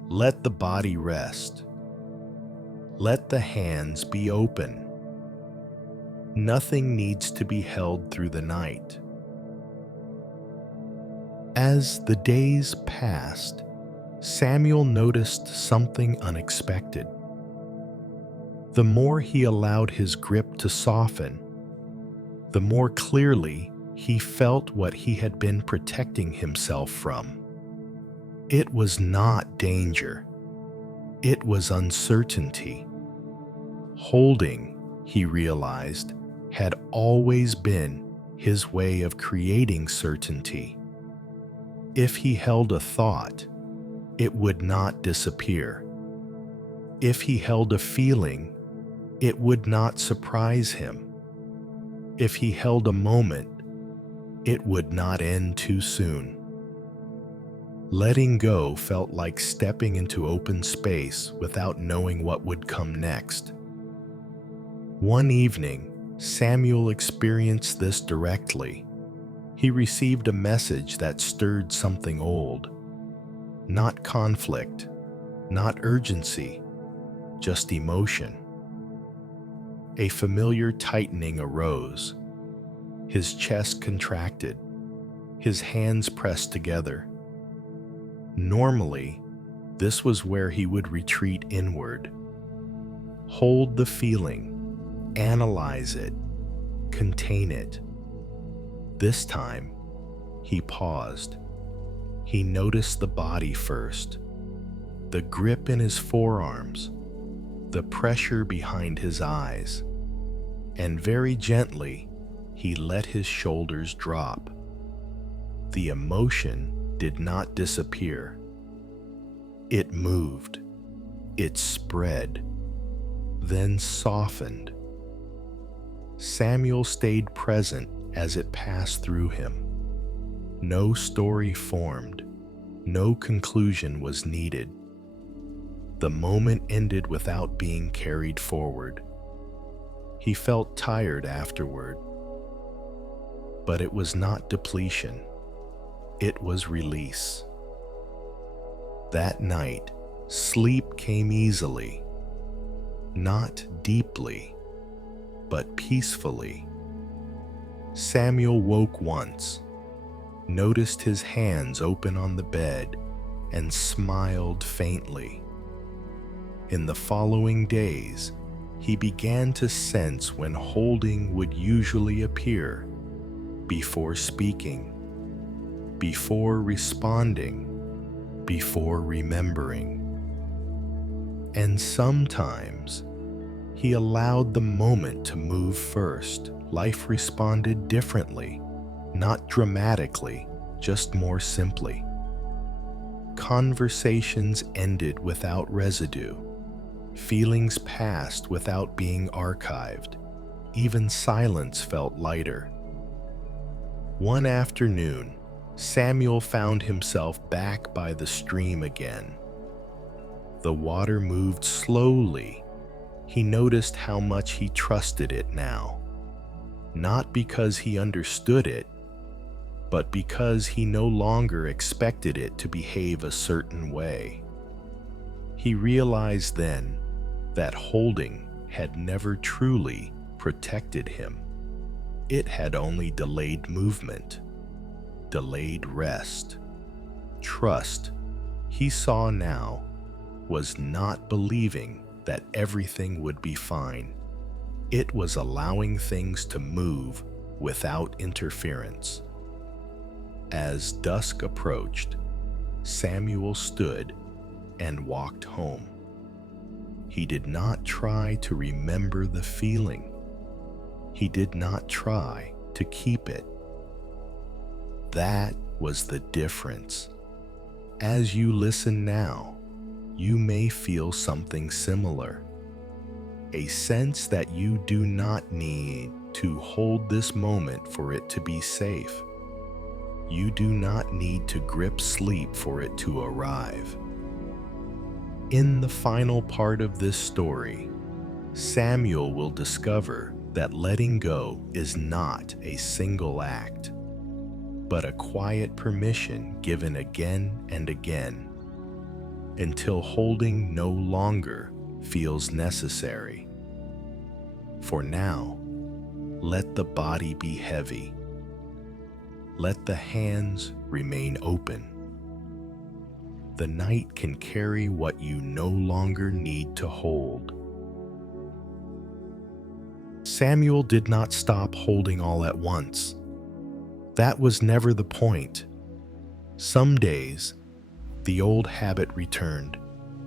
let the body rest. Let the hands be open. Nothing needs to be held through the night. As the days passed, Samuel noticed something unexpected. The more he allowed his grip to soften, the more clearly he felt what he had been protecting himself from. It was not danger. It was uncertainty. Holding, he realized, had always been his way of creating certainty. If he held a thought, it would not disappear. If he held a feeling, it would not surprise him. If he held a moment, it would not end too soon. Letting go felt like stepping into open space without knowing what would come next. One evening, Samuel experienced this directly. He received a message that stirred something old. Not conflict, not urgency, just emotion. A familiar tightening arose. His chest contracted, his hands pressed together. Normally, this was where he would retreat inward. Hold the feeling, analyze it, contain it. This time, he paused. He noticed the body first, the grip in his forearms, the pressure behind his eyes, and very gently, he let his shoulders drop. The emotion did not disappear. It moved, it spread, then softened. Samuel stayed present as it passed through him. No story formed, no conclusion was needed. The moment ended without being carried forward. He felt tired afterward, but it was not depletion. It was release. That night, sleep came easily, not deeply, but peacefully. Samuel woke once, noticed his hands open on the bed, and smiled faintly. In the following days, he began to sense when holding would usually appear, before speaking, before responding, before remembering. And sometimes, he allowed the moment to move first. Life responded differently, not dramatically, just more simply. Conversations ended without residue. Feelings passed without being archived. Even silence felt lighter. One afternoon, Samuel found himself back by the stream again. The water moved slowly. He noticed how much he trusted it now. Not because he understood it, but because he no longer expected it to behave a certain way. He realized then that holding had never truly protected him. It had only delayed movement, delayed rest. Trust, he saw now, was not believing that everything would be fine. It was allowing things to move without interference. As dusk approached, Samuel stood and walked home. He did not try to remember the feeling. He did not try to keep it. That was the difference. As you listen now, you may feel something similar. A sense that you do not need to hold this moment for it to be safe. You do not need to grip sleep for it to arrive. In the final part of this story, Samuel will discover that letting go is not a single act, but a quiet permission given again and again, until holding no longer feels necessary. For now, let the body be heavy. let the hands remain open. The night can carry what you no longer need to hold. Samuel did not stop holding all at once. That was never the point. Some days, the old habit returned.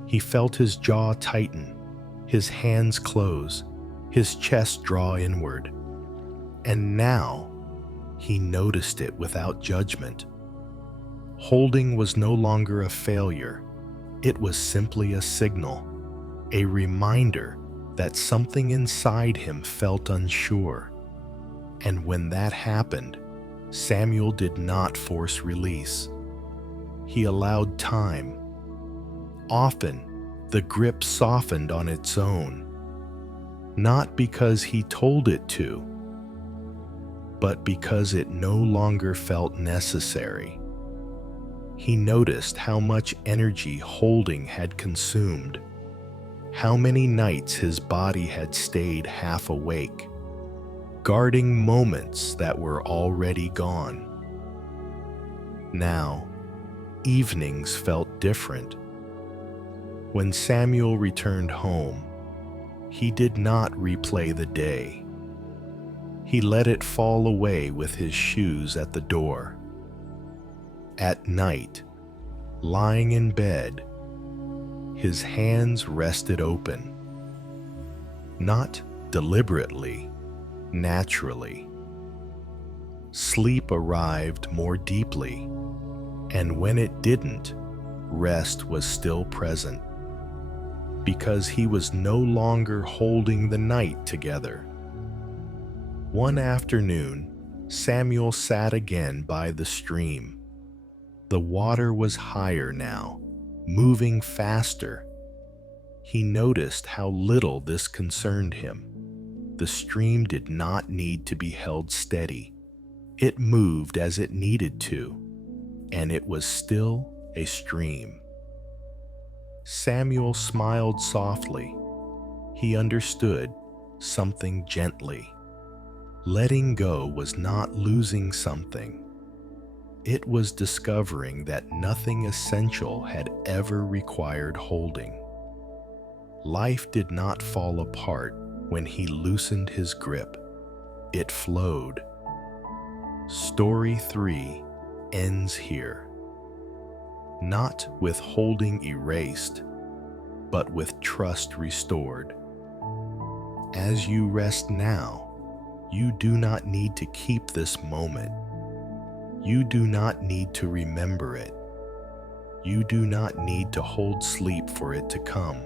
He felt his jaw tighten, his hands close, his chest draw inward. And now, he noticed it without judgment. Holding was no longer a failure. It was simply a signal, a reminder that something inside him felt unsure. And when that happened, Samuel did not force release. He allowed time. Often, the grip softened on its own, not because he told it to, but because it no longer felt necessary. He noticed how much energy holding had consumed, how many nights his body had stayed half awake, guarding moments that were already gone. Now, evenings felt different. When Samuel returned home, he did not replay the day. He let it fall away with his shoes at the door. At night, lying in bed, his hands rested open. Not deliberately, naturally. Sleep arrived more deeply, and when it didn't, rest was still present, because he was no longer holding the night together. One afternoon, Samuel sat again by the stream. The water was higher now, moving faster. He noticed how little this concerned him. The stream did not need to be held steady. It moved as it needed to, and it was still a stream. Samuel smiled softly. He understood something gently. Letting go was not losing something. It was discovering that nothing essential had ever required holding. Life did not fall apart when he loosened his grip. It flowed. Story 3 ends here. Not with holding erased, but with trust restored. As you rest now, you do not need to keep this moment. You do not need to remember it. You do not need to hold sleep for it to come.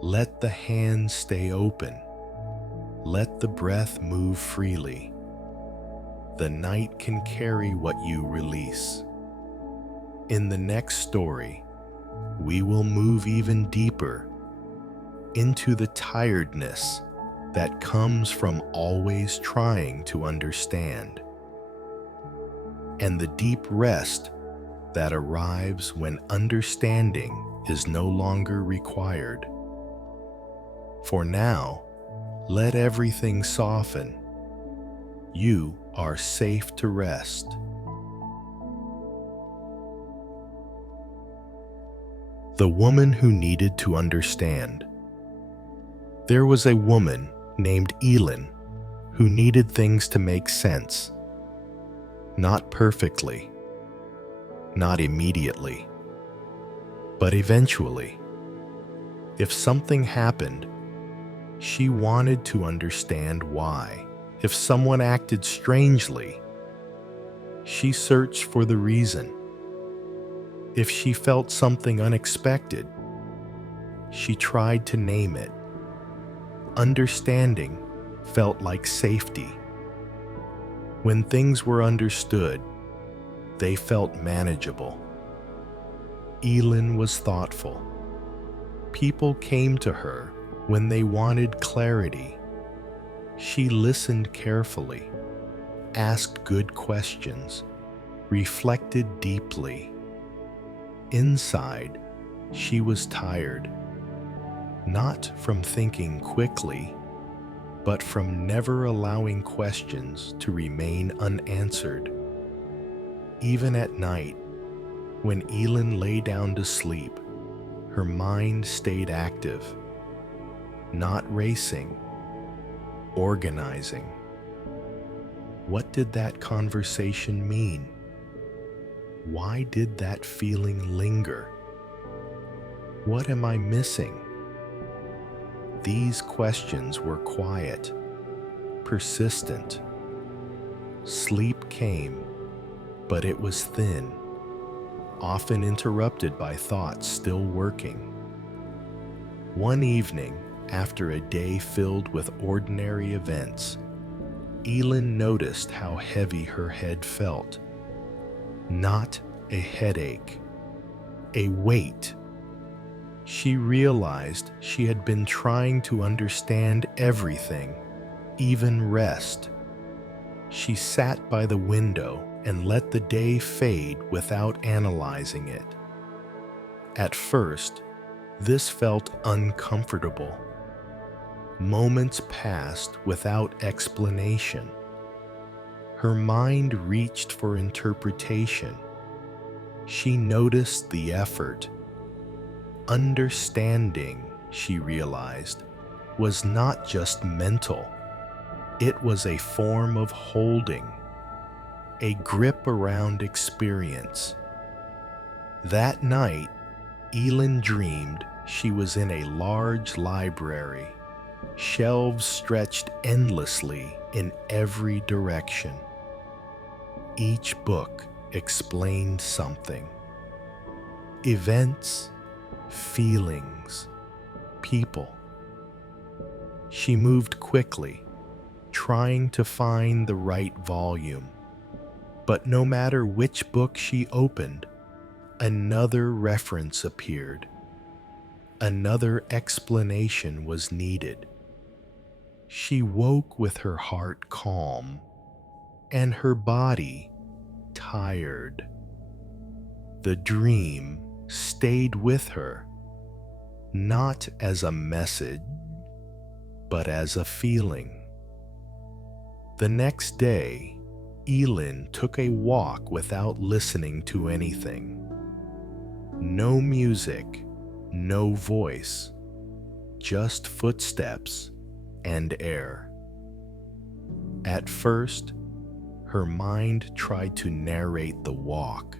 Let the hands stay open. Let the breath move freely. The night can carry what you release. In the next story, we will move even deeper into the tiredness that comes from always trying to understand, and the deep rest that arrives when understanding is no longer required. For now, let everything soften. You are safe to rest. The woman who needed to understand. There was a woman named Elin who needed things to make sense. Not perfectly, not immediately, but eventually. If something happened, she wanted to understand why. If someone acted strangely, she searched for the reason. If she felt something unexpected, she tried to name it. Understanding felt like safety. When things were understood, they felt manageable. Elin was thoughtful. People came to her when they wanted clarity. She listened carefully, asked good questions, reflected deeply. Inside, she was tired, not from thinking quickly, but from never allowing questions to remain unanswered. Even at night, when Elin lay down to sleep, her mind stayed active, not racing, organizing. What did that conversation mean? Why did that feeling linger? What am I missing? These questions were quiet, persistent. Sleep came, but it was thin, often interrupted by thoughts still working. One evening, after a day filled with ordinary events, Elin noticed how heavy her head felt. Not a headache, a weight. She realized she had been trying to understand everything, even rest. She sat by the window and let the day fade without analyzing it. At first, this felt uncomfortable. Moments passed without explanation. Her mind reached for interpretation. She noticed the effort. Understanding, she realized, was not just mental. It was a form of holding, a grip around experience. That night, Elin dreamed she was in a large library. Shelves stretched endlessly in every direction. Each book explained something. Events, feelings, people. She moved quickly, trying to find the right volume. But no matter which book she opened, another reference appeared. Another explanation was needed. She woke with her heart calm and her body tired. The dream stayed with her, not as a message, but as a feeling. The next day, Elin took a walk without listening to anything. No music, no voice, just footsteps and air. At first, her mind tried to narrate the walk,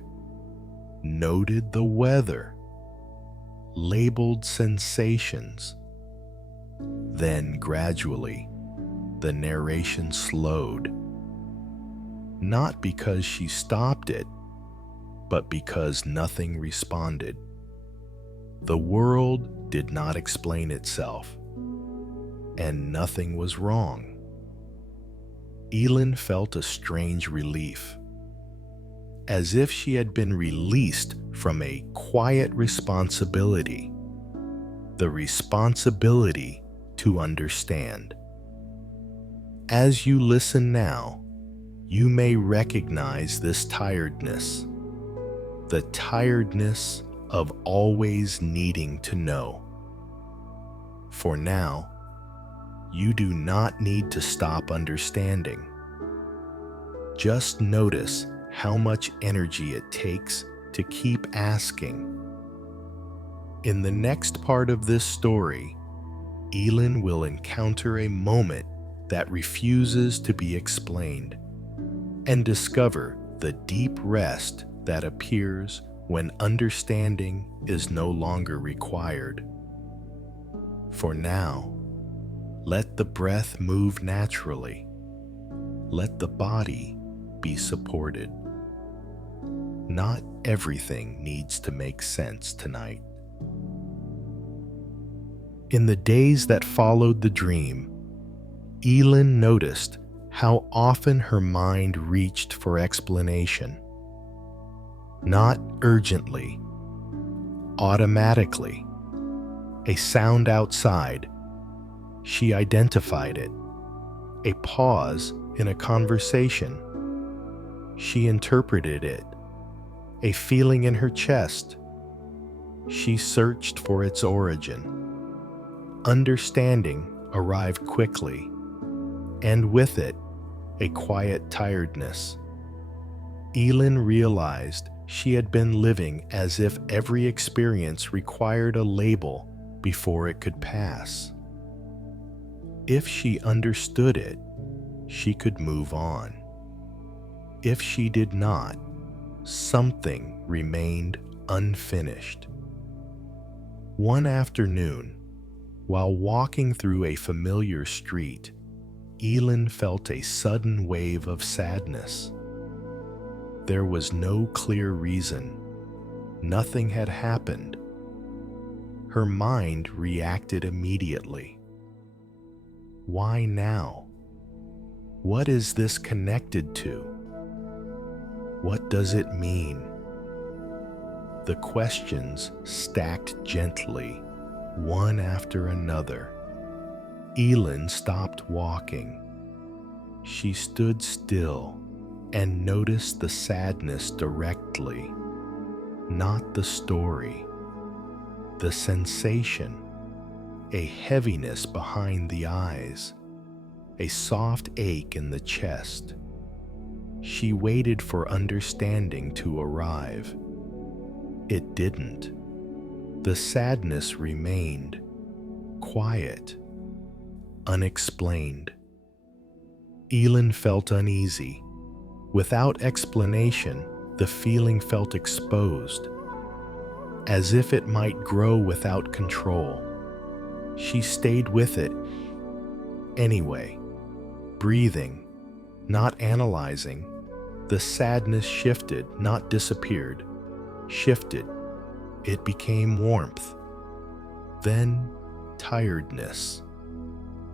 noted the weather, labeled sensations. Then gradually, the narration slowed. Not because she stopped it, but because nothing responded. The world did not explain itself, and nothing was wrong. Elin felt a strange relief, as if she had been released from a quiet responsibility, the responsibility to understand. As you listen now, you may recognize this tiredness, the tiredness of always needing to know. For now, you do not need to stop understanding. Just notice how much energy it takes to keep asking. In the next part of this story, Elin will encounter a moment that refuses to be explained and discover the deep rest that appears when understanding is no longer required. For now, let the breath move naturally. Let the body be supported. Not everything needs to make sense tonight. In the days that followed the dream, Elin noticed how often her mind reached for explanation. Not urgently, automatically. A sound outside. She identified it. A pause in a conversation. She interpreted it. A feeling in her chest. She searched for its origin. Understanding arrived quickly, and with it, a quiet tiredness. Elin realized she had been living as if every experience required a label before it could pass. If she understood it, she could move on. If she did not, something remained unfinished. One afternoon, while walking through a familiar street, Elin felt a sudden wave of sadness. There was no clear reason. Nothing had happened. Her mind reacted immediately. Why now? What is this connected to? What does it mean? The questions stacked gently, one after another. Elin stopped walking. She stood still and noticed the sadness directly, not the story. The sensation, a heaviness behind the eyes, a soft ache in the chest. She waited for understanding to arrive. It didn't. The sadness remained, quiet, unexplained. Elin felt uneasy. Without explanation, the feeling felt exposed, as if it might grow without control. She stayed with it anyway, breathing, not analyzing. The sadness shifted, not disappeared. Shifted. It became warmth, then tiredness,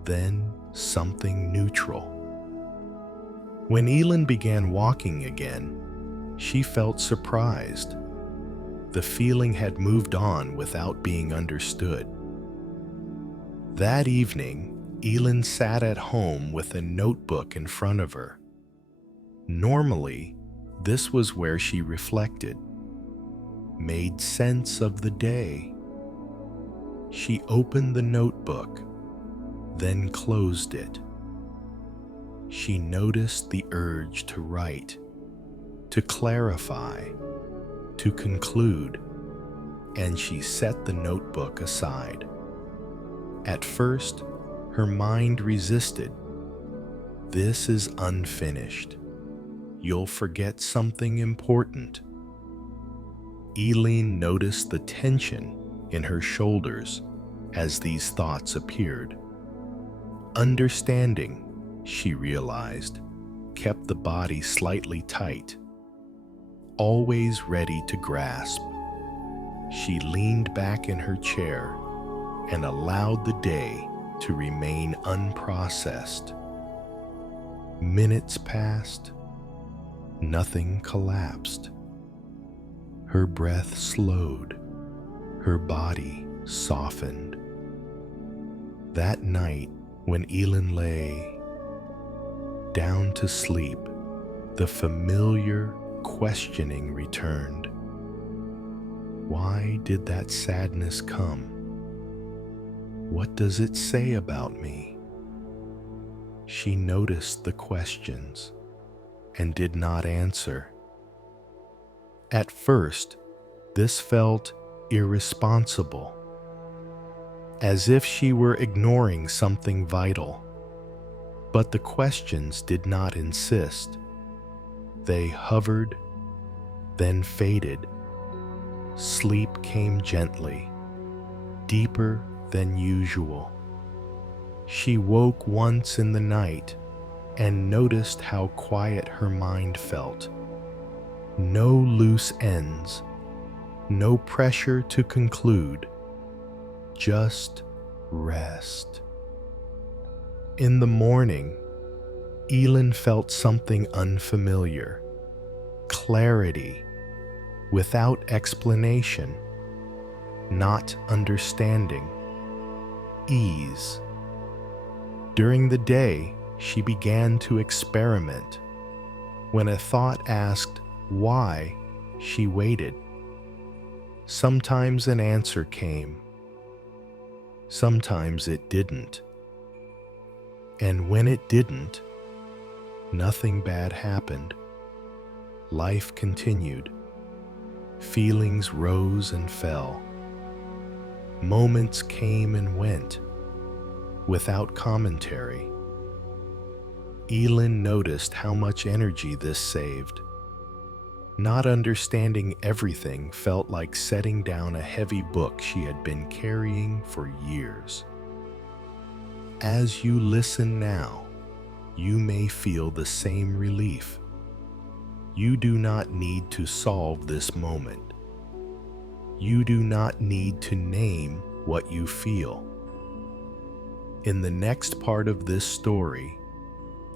then something neutral. When Elin began walking again, she felt surprised. The feeling had moved on without being understood. That evening, Elin sat at home with a notebook in front of her. Normally, this was where she reflected, made sense of the day. She opened the notebook, then closed it. She noticed the urge to write, to clarify, to conclude, and she set the notebook aside. At first, her mind resisted. This is unfinished. You'll forget something important. Elin noticed the tension in her shoulders as these thoughts appeared. Understanding, she realized, kept the body slightly tight, always ready to grasp. She leaned back in her chair and allowed the day to remain unprocessed. Minutes passed. Nothing collapsed. Her breath slowed. Her body softened. That night, when Elin lay down to sleep, the familiar questioning returned. Why did that sadness come? What does it say about me? She noticed the questions and did not answer. At first, this felt irresponsible, as if she were ignoring something vital. But the questions did not insist. They hovered, then faded. Sleep came gently, deeper than usual. She woke once in the night and noticed how quiet her mind felt. No loose ends, no pressure to conclude, just rest. In the morning, Elin felt something unfamiliar. Clarity, without explanation, not understanding, ease. During the day, she began to experiment. When a thought asked why, she waited. Sometimes an answer came. Sometimes it didn't. And when it didn't, nothing bad happened. life continued. Feelings rose and fell. Moments came and went, without commentary. Elin noticed how much energy this saved. Not understanding everything felt like setting down a heavy book she had been carrying for years. As you listen now, you may feel the same relief. You do not need to solve this moment. You do not need to name what you feel. In the next part of this story,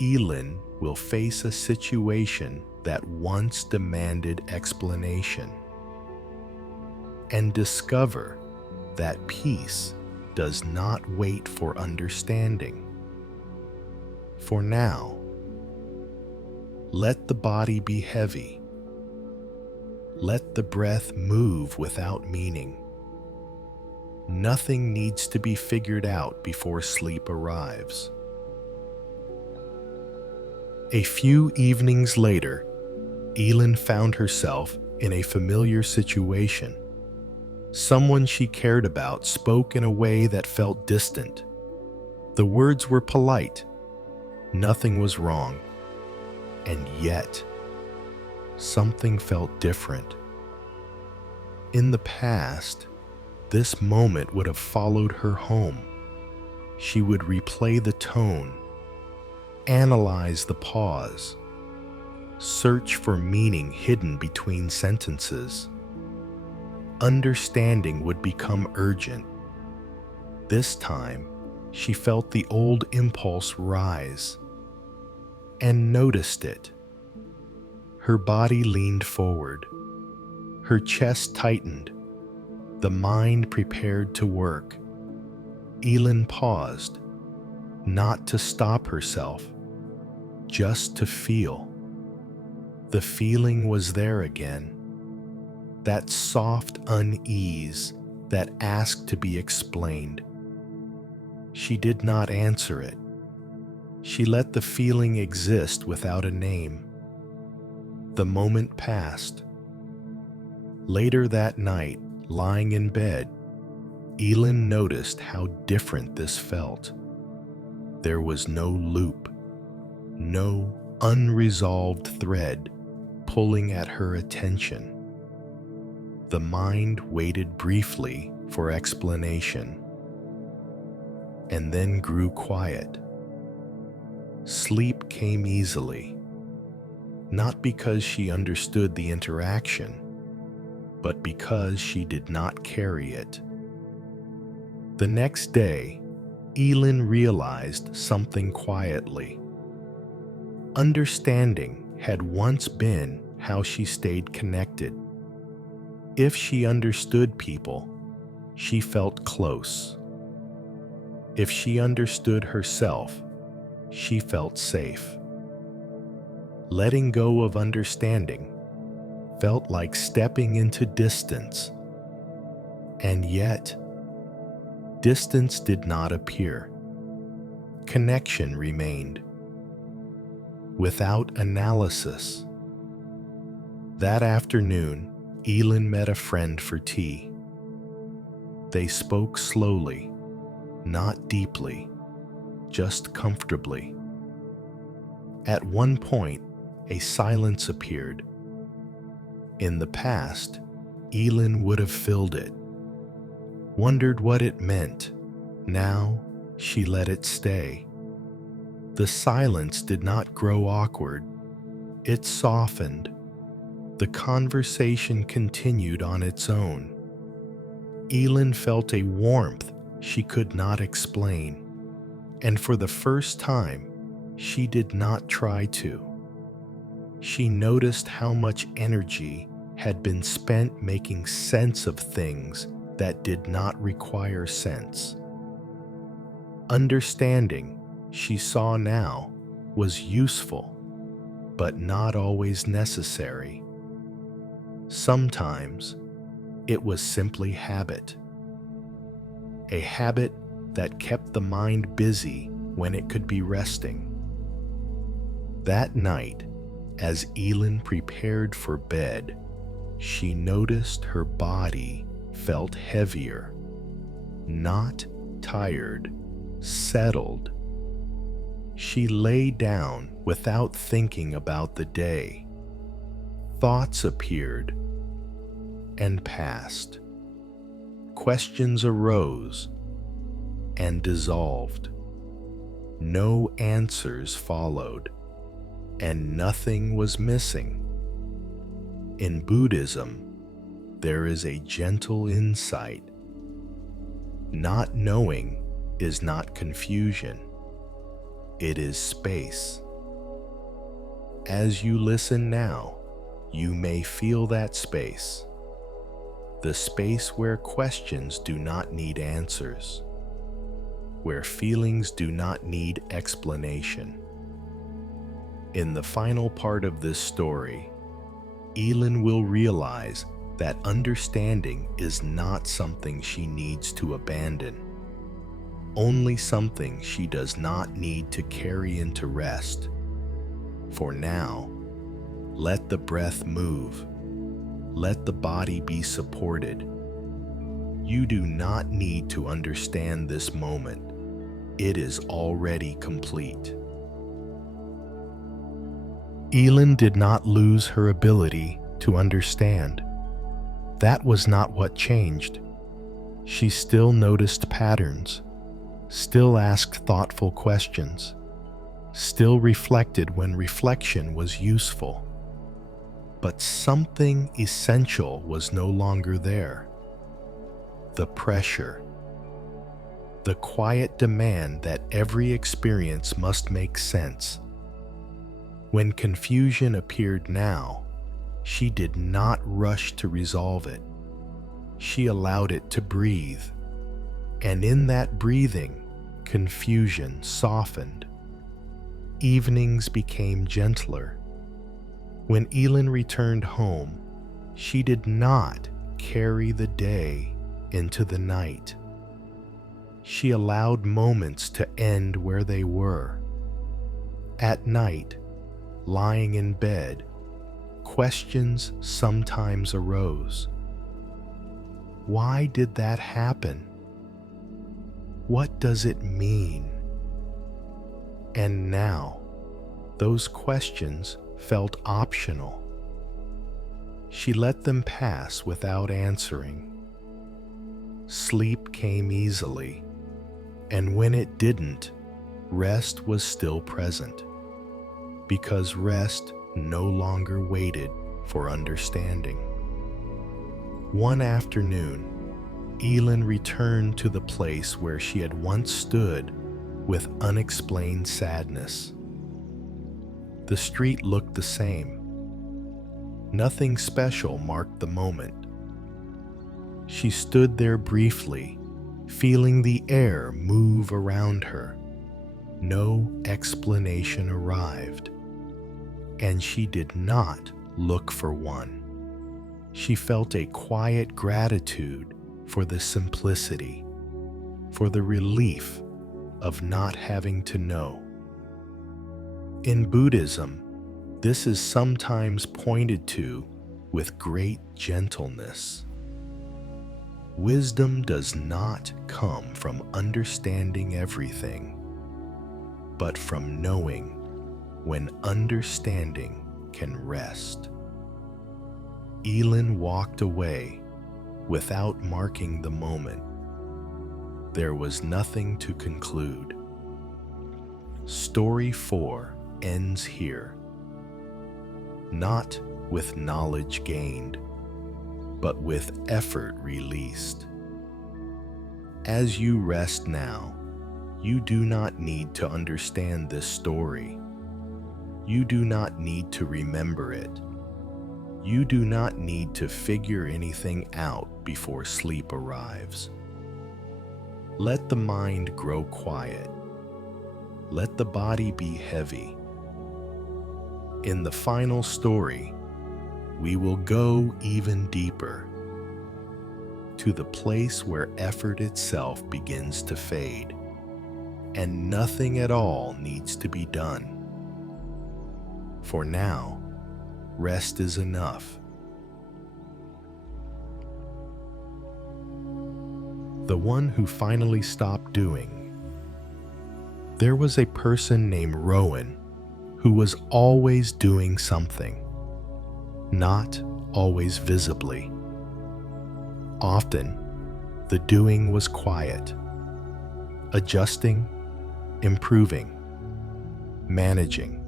Elin will face a situation that once demanded explanation and discover that peace does not wait for understanding. For now, let the body be heavy. Let the breath move without meaning. Nothing needs to be figured out before sleep arrives. A few evenings later, Elin found herself in a familiar situation. Someone she cared about spoke in a way that felt distant. The words were polite. Nothing was wrong. And yet, something felt different. In the past, this moment would have followed her home. She would replay the tone, analyze the pause, search for meaning hidden between sentences. Understanding would become urgent. This time, she felt the old impulse rise and noticed it. Her body leaned forward. Her chest tightened. The mind prepared to work. Elin paused, not to stop herself, just to feel. The feeling was there again. That soft unease that asked to be explained. She did not answer it. She let the feeling exist without a name. The moment passed. Later that night, lying in bed, Elin noticed how different this felt. There was no loop, no unresolved thread pulling at her attention. The mind waited briefly for explanation, and then grew quiet. Sleep came easily, not because she understood the interaction, but because she did not carry it. The next day, Elin realized something quietly. Understanding had once been how she stayed connected. If she understood people, she felt close. If she understood herself, she felt safe. Letting go of understanding felt like stepping into distance. And yet, distance did not appear. Connection remained. Without analysis. That afternoon, Elin met a friend for tea. They spoke slowly, not deeply, just comfortably. At one point, a silence appeared. In the past, Elin would have filled it, wondered what it meant. Now, she let it stay. The silence did not grow awkward. It softened. The conversation continued on its own. Elin felt a warmth she could not explain, and for the first time, she did not try to. She noticed how much energy had been spent making sense of things that did not require sense. Understanding, she saw now, was useful, but not always necessary. Sometimes, it was simply habit. A habit that kept the mind busy when it could be resting. That night, As Elin prepared for bed, she noticed her body felt heavier, not tired, settled. She lay down without thinking about the day. Thoughts appeared and passed. Questions arose and dissolved. No answers followed, and nothing was missing. In Buddhism, there is a gentle insight. Not knowing is not confusion. It is space. As you listen now, you may feel that space. The space where questions do not need answers, where feelings do not need explanation. In the final part of this story, Elin will realize that understanding is not something she needs to abandon, only something she does not need to carry into rest. For now, let the breath move. Let the body be supported. You do not need to understand this moment. It is already complete. Elin did not lose her ability to understand. That was not what changed. She still noticed patterns, still asked thoughtful questions, still reflected when reflection was useful. But something essential was no longer there. The pressure, the quiet demand that every experience must make sense. When confusion appeared now, she did not rush to resolve it. She allowed it to breathe, and in that breathing, confusion softened. Evenings became gentler. When Elin returned home, she did not carry the day into the night. She allowed moments to end where they were. At night, lying in bed, questions sometimes arose. Why did that happen? What does it mean? And now, those questions felt optional. She let them pass without answering. Sleep came easily, and when it didn't, rest was still present, because rest no longer waited for understanding. One afternoon, Elin returned to the place where she had once stood with unexplained sadness. The street looked the same. Nothing special marked the moment. She stood there briefly, feeling the air move around her. No explanation arrived, and she did not look for one. She felt a quiet gratitude for the simplicity, for the relief of not having to know. In Buddhism, this is sometimes pointed to with great gentleness. Wisdom does not come from understanding everything, but from knowing when understanding can rest. Elin walked away without marking the moment. There was nothing to conclude. Story 4 ends here. Not with knowledge gained, but with effort released. As you rest now, you do not need to understand this story. You do not need to remember it. You do not need to figure anything out before sleep arrives. Let the mind grow quiet. Let the body be heavy. In the final story, we will go even deeper, to the place where effort itself begins to fade, and nothing at all needs to be done. For now, Rest is enough. The one who finally stopped doing. There was a person named Rowan who was always doing something, not always visibly. Often, the doing was quiet, adjusting, improving, managing.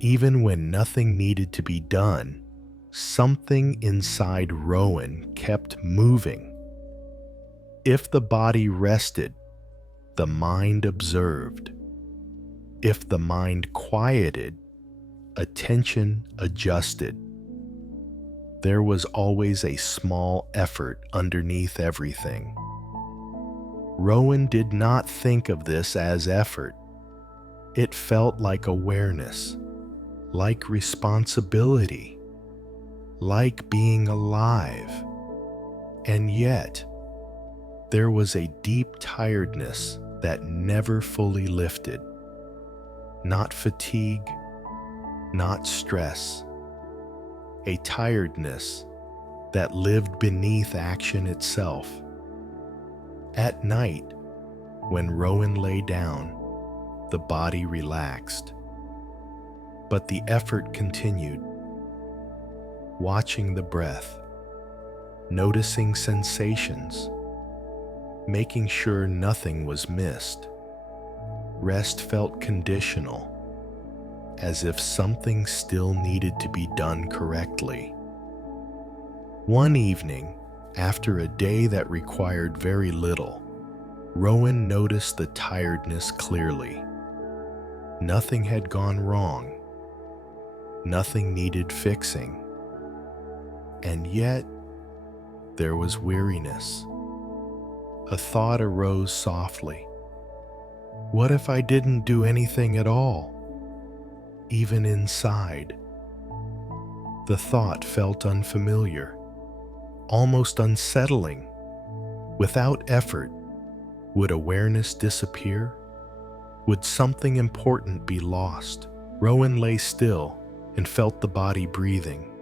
Even when nothing needed to be done, something inside Rowan kept moving. If the body rested, the mind observed. If the mind quieted, attention adjusted. There was always a small effort underneath everything. Rowan did not think of this as effort. It felt like awareness, like responsibility, like being alive. And yet, there was a deep tiredness that never fully lifted. Not fatigue, not stress. A tiredness that lived beneath action itself. At night, when Rowan lay down, the body relaxed. But the effort continued. Watching the breath, noticing sensations, making sure nothing was missed. Rest felt conditional, as if something still needed to be done correctly. One evening, after a day that required very little, Rowan noticed the tiredness clearly. Nothing had gone wrong. Nothing needed fixing. And yet, there was weariness. A thought arose softly. What if I didn't do anything at all? Even inside. The thought felt unfamiliar, almost unsettling. Without effort, would awareness disappear? Would something important be lost? Rowan lay still and felt the body breathing,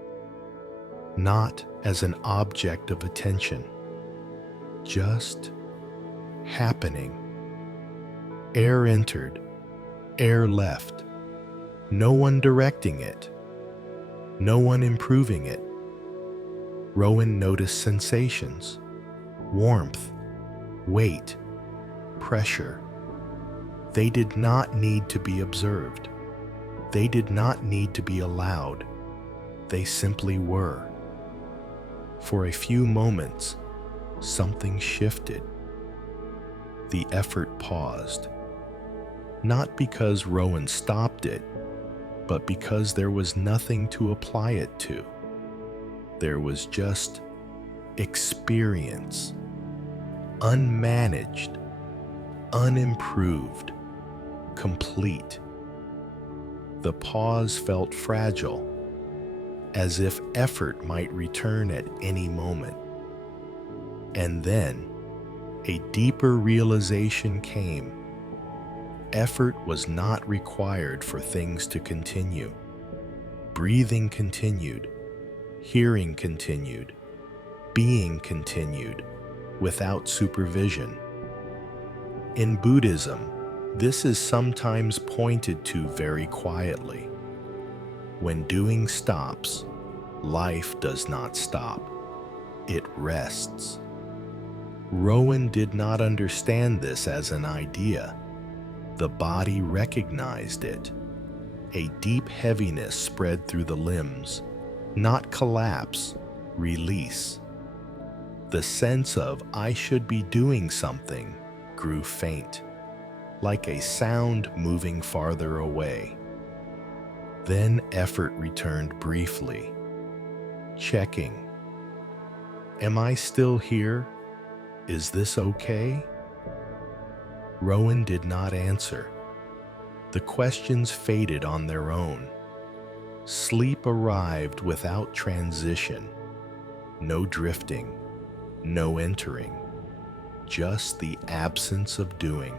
not as an object of attention, just happening. Air entered, air left. No one directing it, no one improving it. Rowan noticed sensations, warmth, weight, pressure. They did not need to be observed. They did not need to be allowed. They simply were. For a few moments, something shifted. The effort paused. Not because Rowan stopped it, but because there was nothing to apply it to. There was just experience, unmanaged, unimproved, complete. The pause felt fragile, as if effort might return at any moment. And then, a deeper realization came. Effort was not required for things to continue. Breathing continued, hearing continued, being continued, without supervision. In Buddhism, this is sometimes pointed to very quietly. When doing stops, life does not stop. It rests. Rowan did not understand this as an idea. The body recognized it. A deep heaviness spread through the limbs, not collapse, release. The sense of "I should be doing something" grew faint, like a sound moving farther away. Then effort returned briefly, checking. Am I still here? Is this okay? Rowan did not answer. The questions faded on their own. Sleep arrived without transition. No drifting, no entering, just the absence of doing.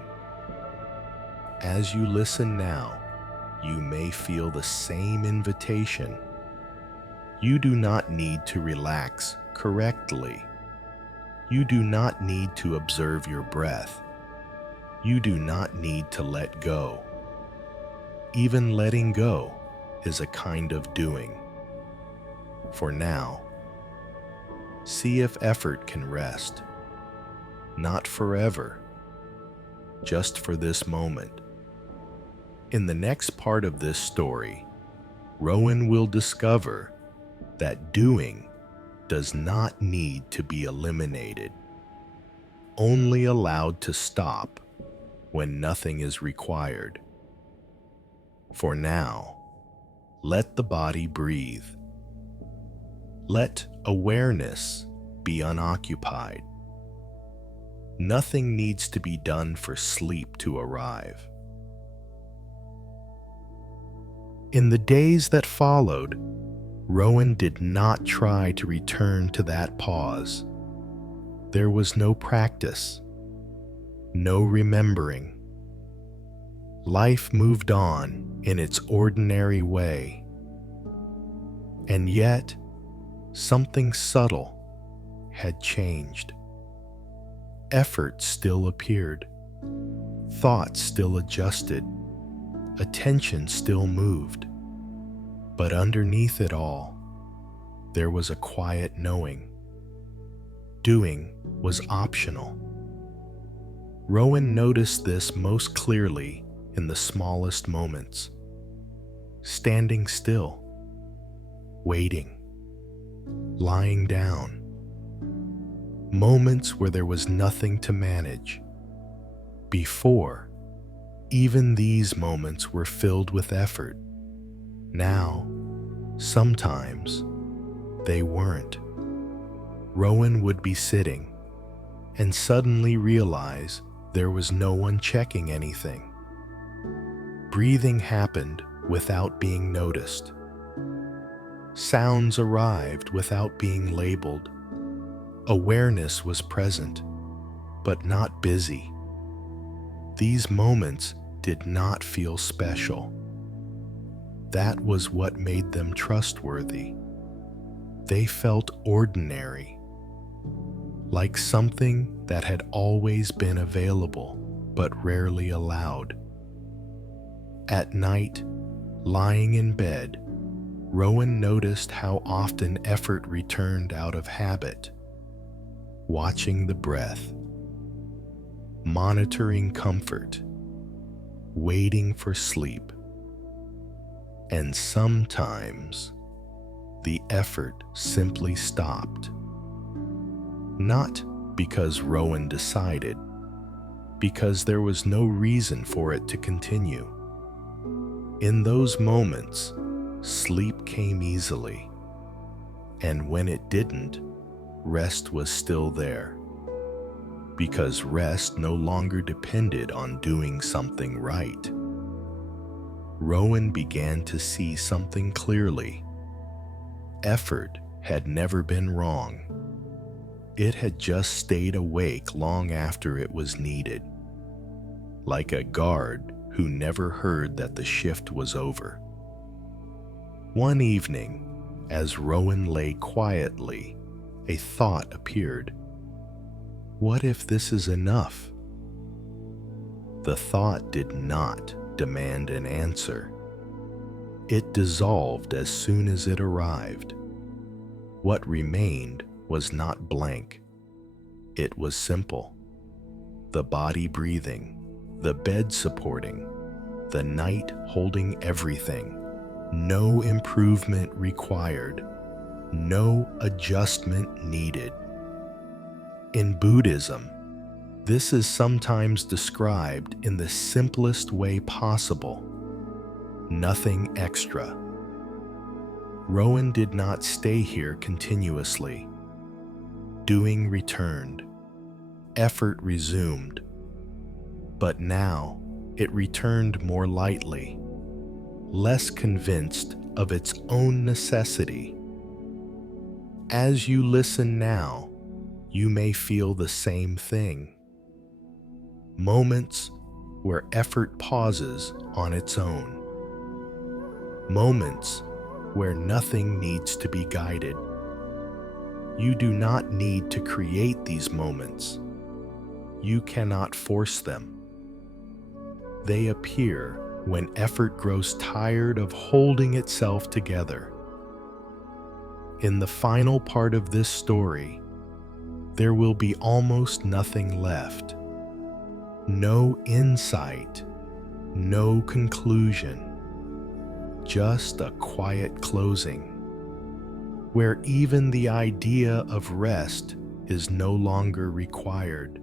As you listen now, you may feel the same invitation. You do not need to relax correctly. You do not need to observe your breath. You do not need to let go. Even letting go is a kind of doing. For now, see if effort can rest. Not forever, just for this moment. In the next part of this story, Rowan will discover that doing does not need to be eliminated, only allowed to stop when nothing is required. For now, let the body breathe. Let awareness be unoccupied. Nothing needs to be done for sleep to arrive. In the days that followed, Rowan did not try to return to that pause. There was no practice, no remembering. Life moved on in its ordinary way. And yet, something subtle had changed. Effort still appeared. Thought still adjusted. Attention still moved. But underneath it all, there was a quiet knowing. Doing was optional. Rowan noticed this most clearly in the smallest moments. Standing still, waiting, lying down. Moments where there was nothing to manage. Before, even these moments were filled with effort. Now, sometimes, they weren't. Rowan would be sitting and suddenly realize there was no one checking anything. Breathing happened without being noticed. Sounds arrived without being labeled. Awareness was present, but not busy. These moments did not feel special. That was what made them trustworthy. They felt ordinary, like something that had always been available but rarely allowed. At night, lying in bed, Rowan noticed how often effort returned out of habit. Watching the breath, monitoring comfort, waiting for sleep. And sometimes, the effort simply stopped. Not because Rowan decided, because there was no reason for it to continue. In those moments, sleep came easily, and when it didn't, rest was still there, because rest no longer depended on doing something right. Rowan began to see something clearly. Effort had never been wrong. It had just stayed awake long after it was needed, like a guard who never heard that the shift was over. One evening, as Rowan lay quietly, a thought appeared. What if this is enough? The thought did not demand an answer. It dissolved as soon as it arrived. What remained was not blank. It was simple. The body breathing, the bed supporting, the night holding everything. No improvement required. No adjustment needed. In Buddhism, this is sometimes described in the simplest way possible. Nothing extra. Rowan did not stay here continuously. Doing returned. Effort resumed. But now it returned more lightly, less convinced of its own necessity. As you listen now, you may feel the same thing. Moments where effort pauses on its own. moments where nothing needs to be guided. You do not need to create these moments. You cannot force them. They appear when effort grows tired of holding itself together. In the final part of this story, there will be almost nothing left. No insight, no conclusion, just a quiet closing, where even the idea of rest is no longer required.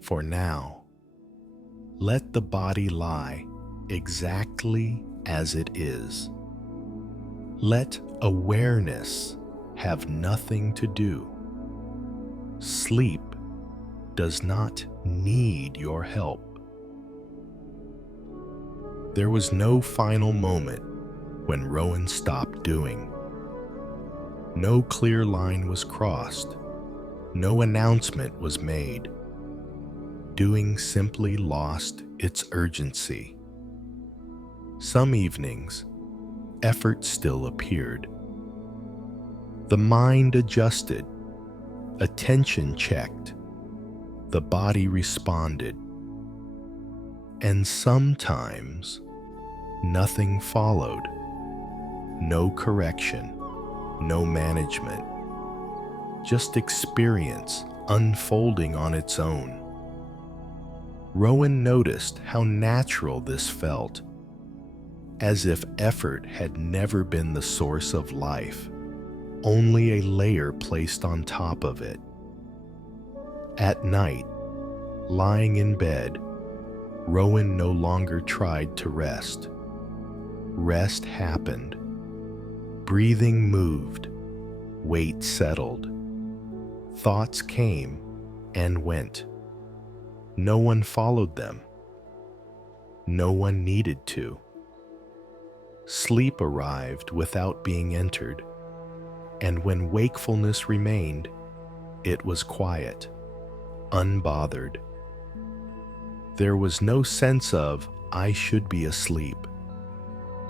For now, let the body lie exactly as it is. Let awareness have nothing to do. Sleep does not need your help. There was no final moment when Rowan stopped doing. No clear line was crossed. No announcement was made. Doing simply lost its urgency. Some evenings, effort still appeared. The mind adjusted, attention checked, the body responded, and sometimes nothing followed. No correction, no management, just experience unfolding on its own. Rowan noticed how natural this felt, as if effort had never been the source of life, only a layer placed on top of it. At night, lying in bed, Rowan no longer tried to rest. Rest happened. Breathing moved. Weight settled. Thoughts came and went. No one followed them. No one needed to. Sleep arrived without being entered, and when wakefulness remained, it was quiet, unbothered. There was no sense of, I should be asleep.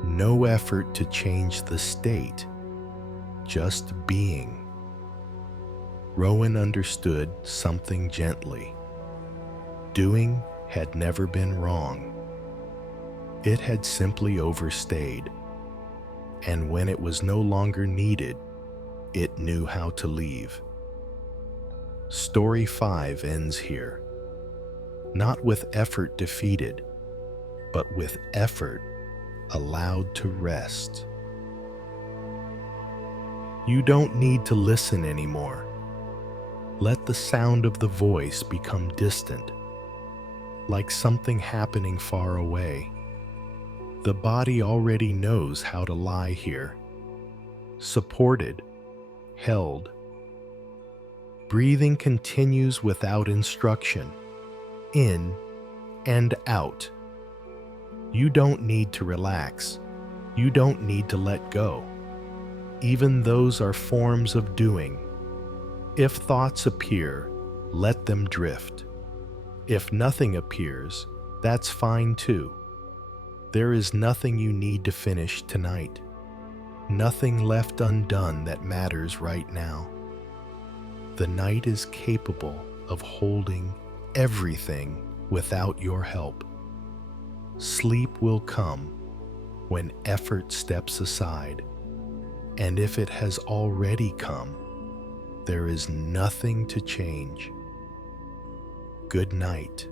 No effort to change the state, just being. Rowan understood something gently. Doing had never been wrong. It had simply overstayed, and when it was no longer needed, it knew how to leave. Story 5 ends here. Not with effort defeated, but with effort allowed to rest. You don't need to listen anymore. Let the sound of the voice become distant, like something happening far away. The body already knows how to lie here, supported, held. Breathing continues without instruction, in and out. You don't need to relax. You don't need to let go. Even those are forms of doing. If thoughts appear, let them drift. If nothing appears, that's fine too. There is nothing you need to finish tonight. Nothing left undone that matters right now. The night is capable of holding everything without your help. Sleep will come when effort steps aside, and if it has already come, there is nothing to change. Good night.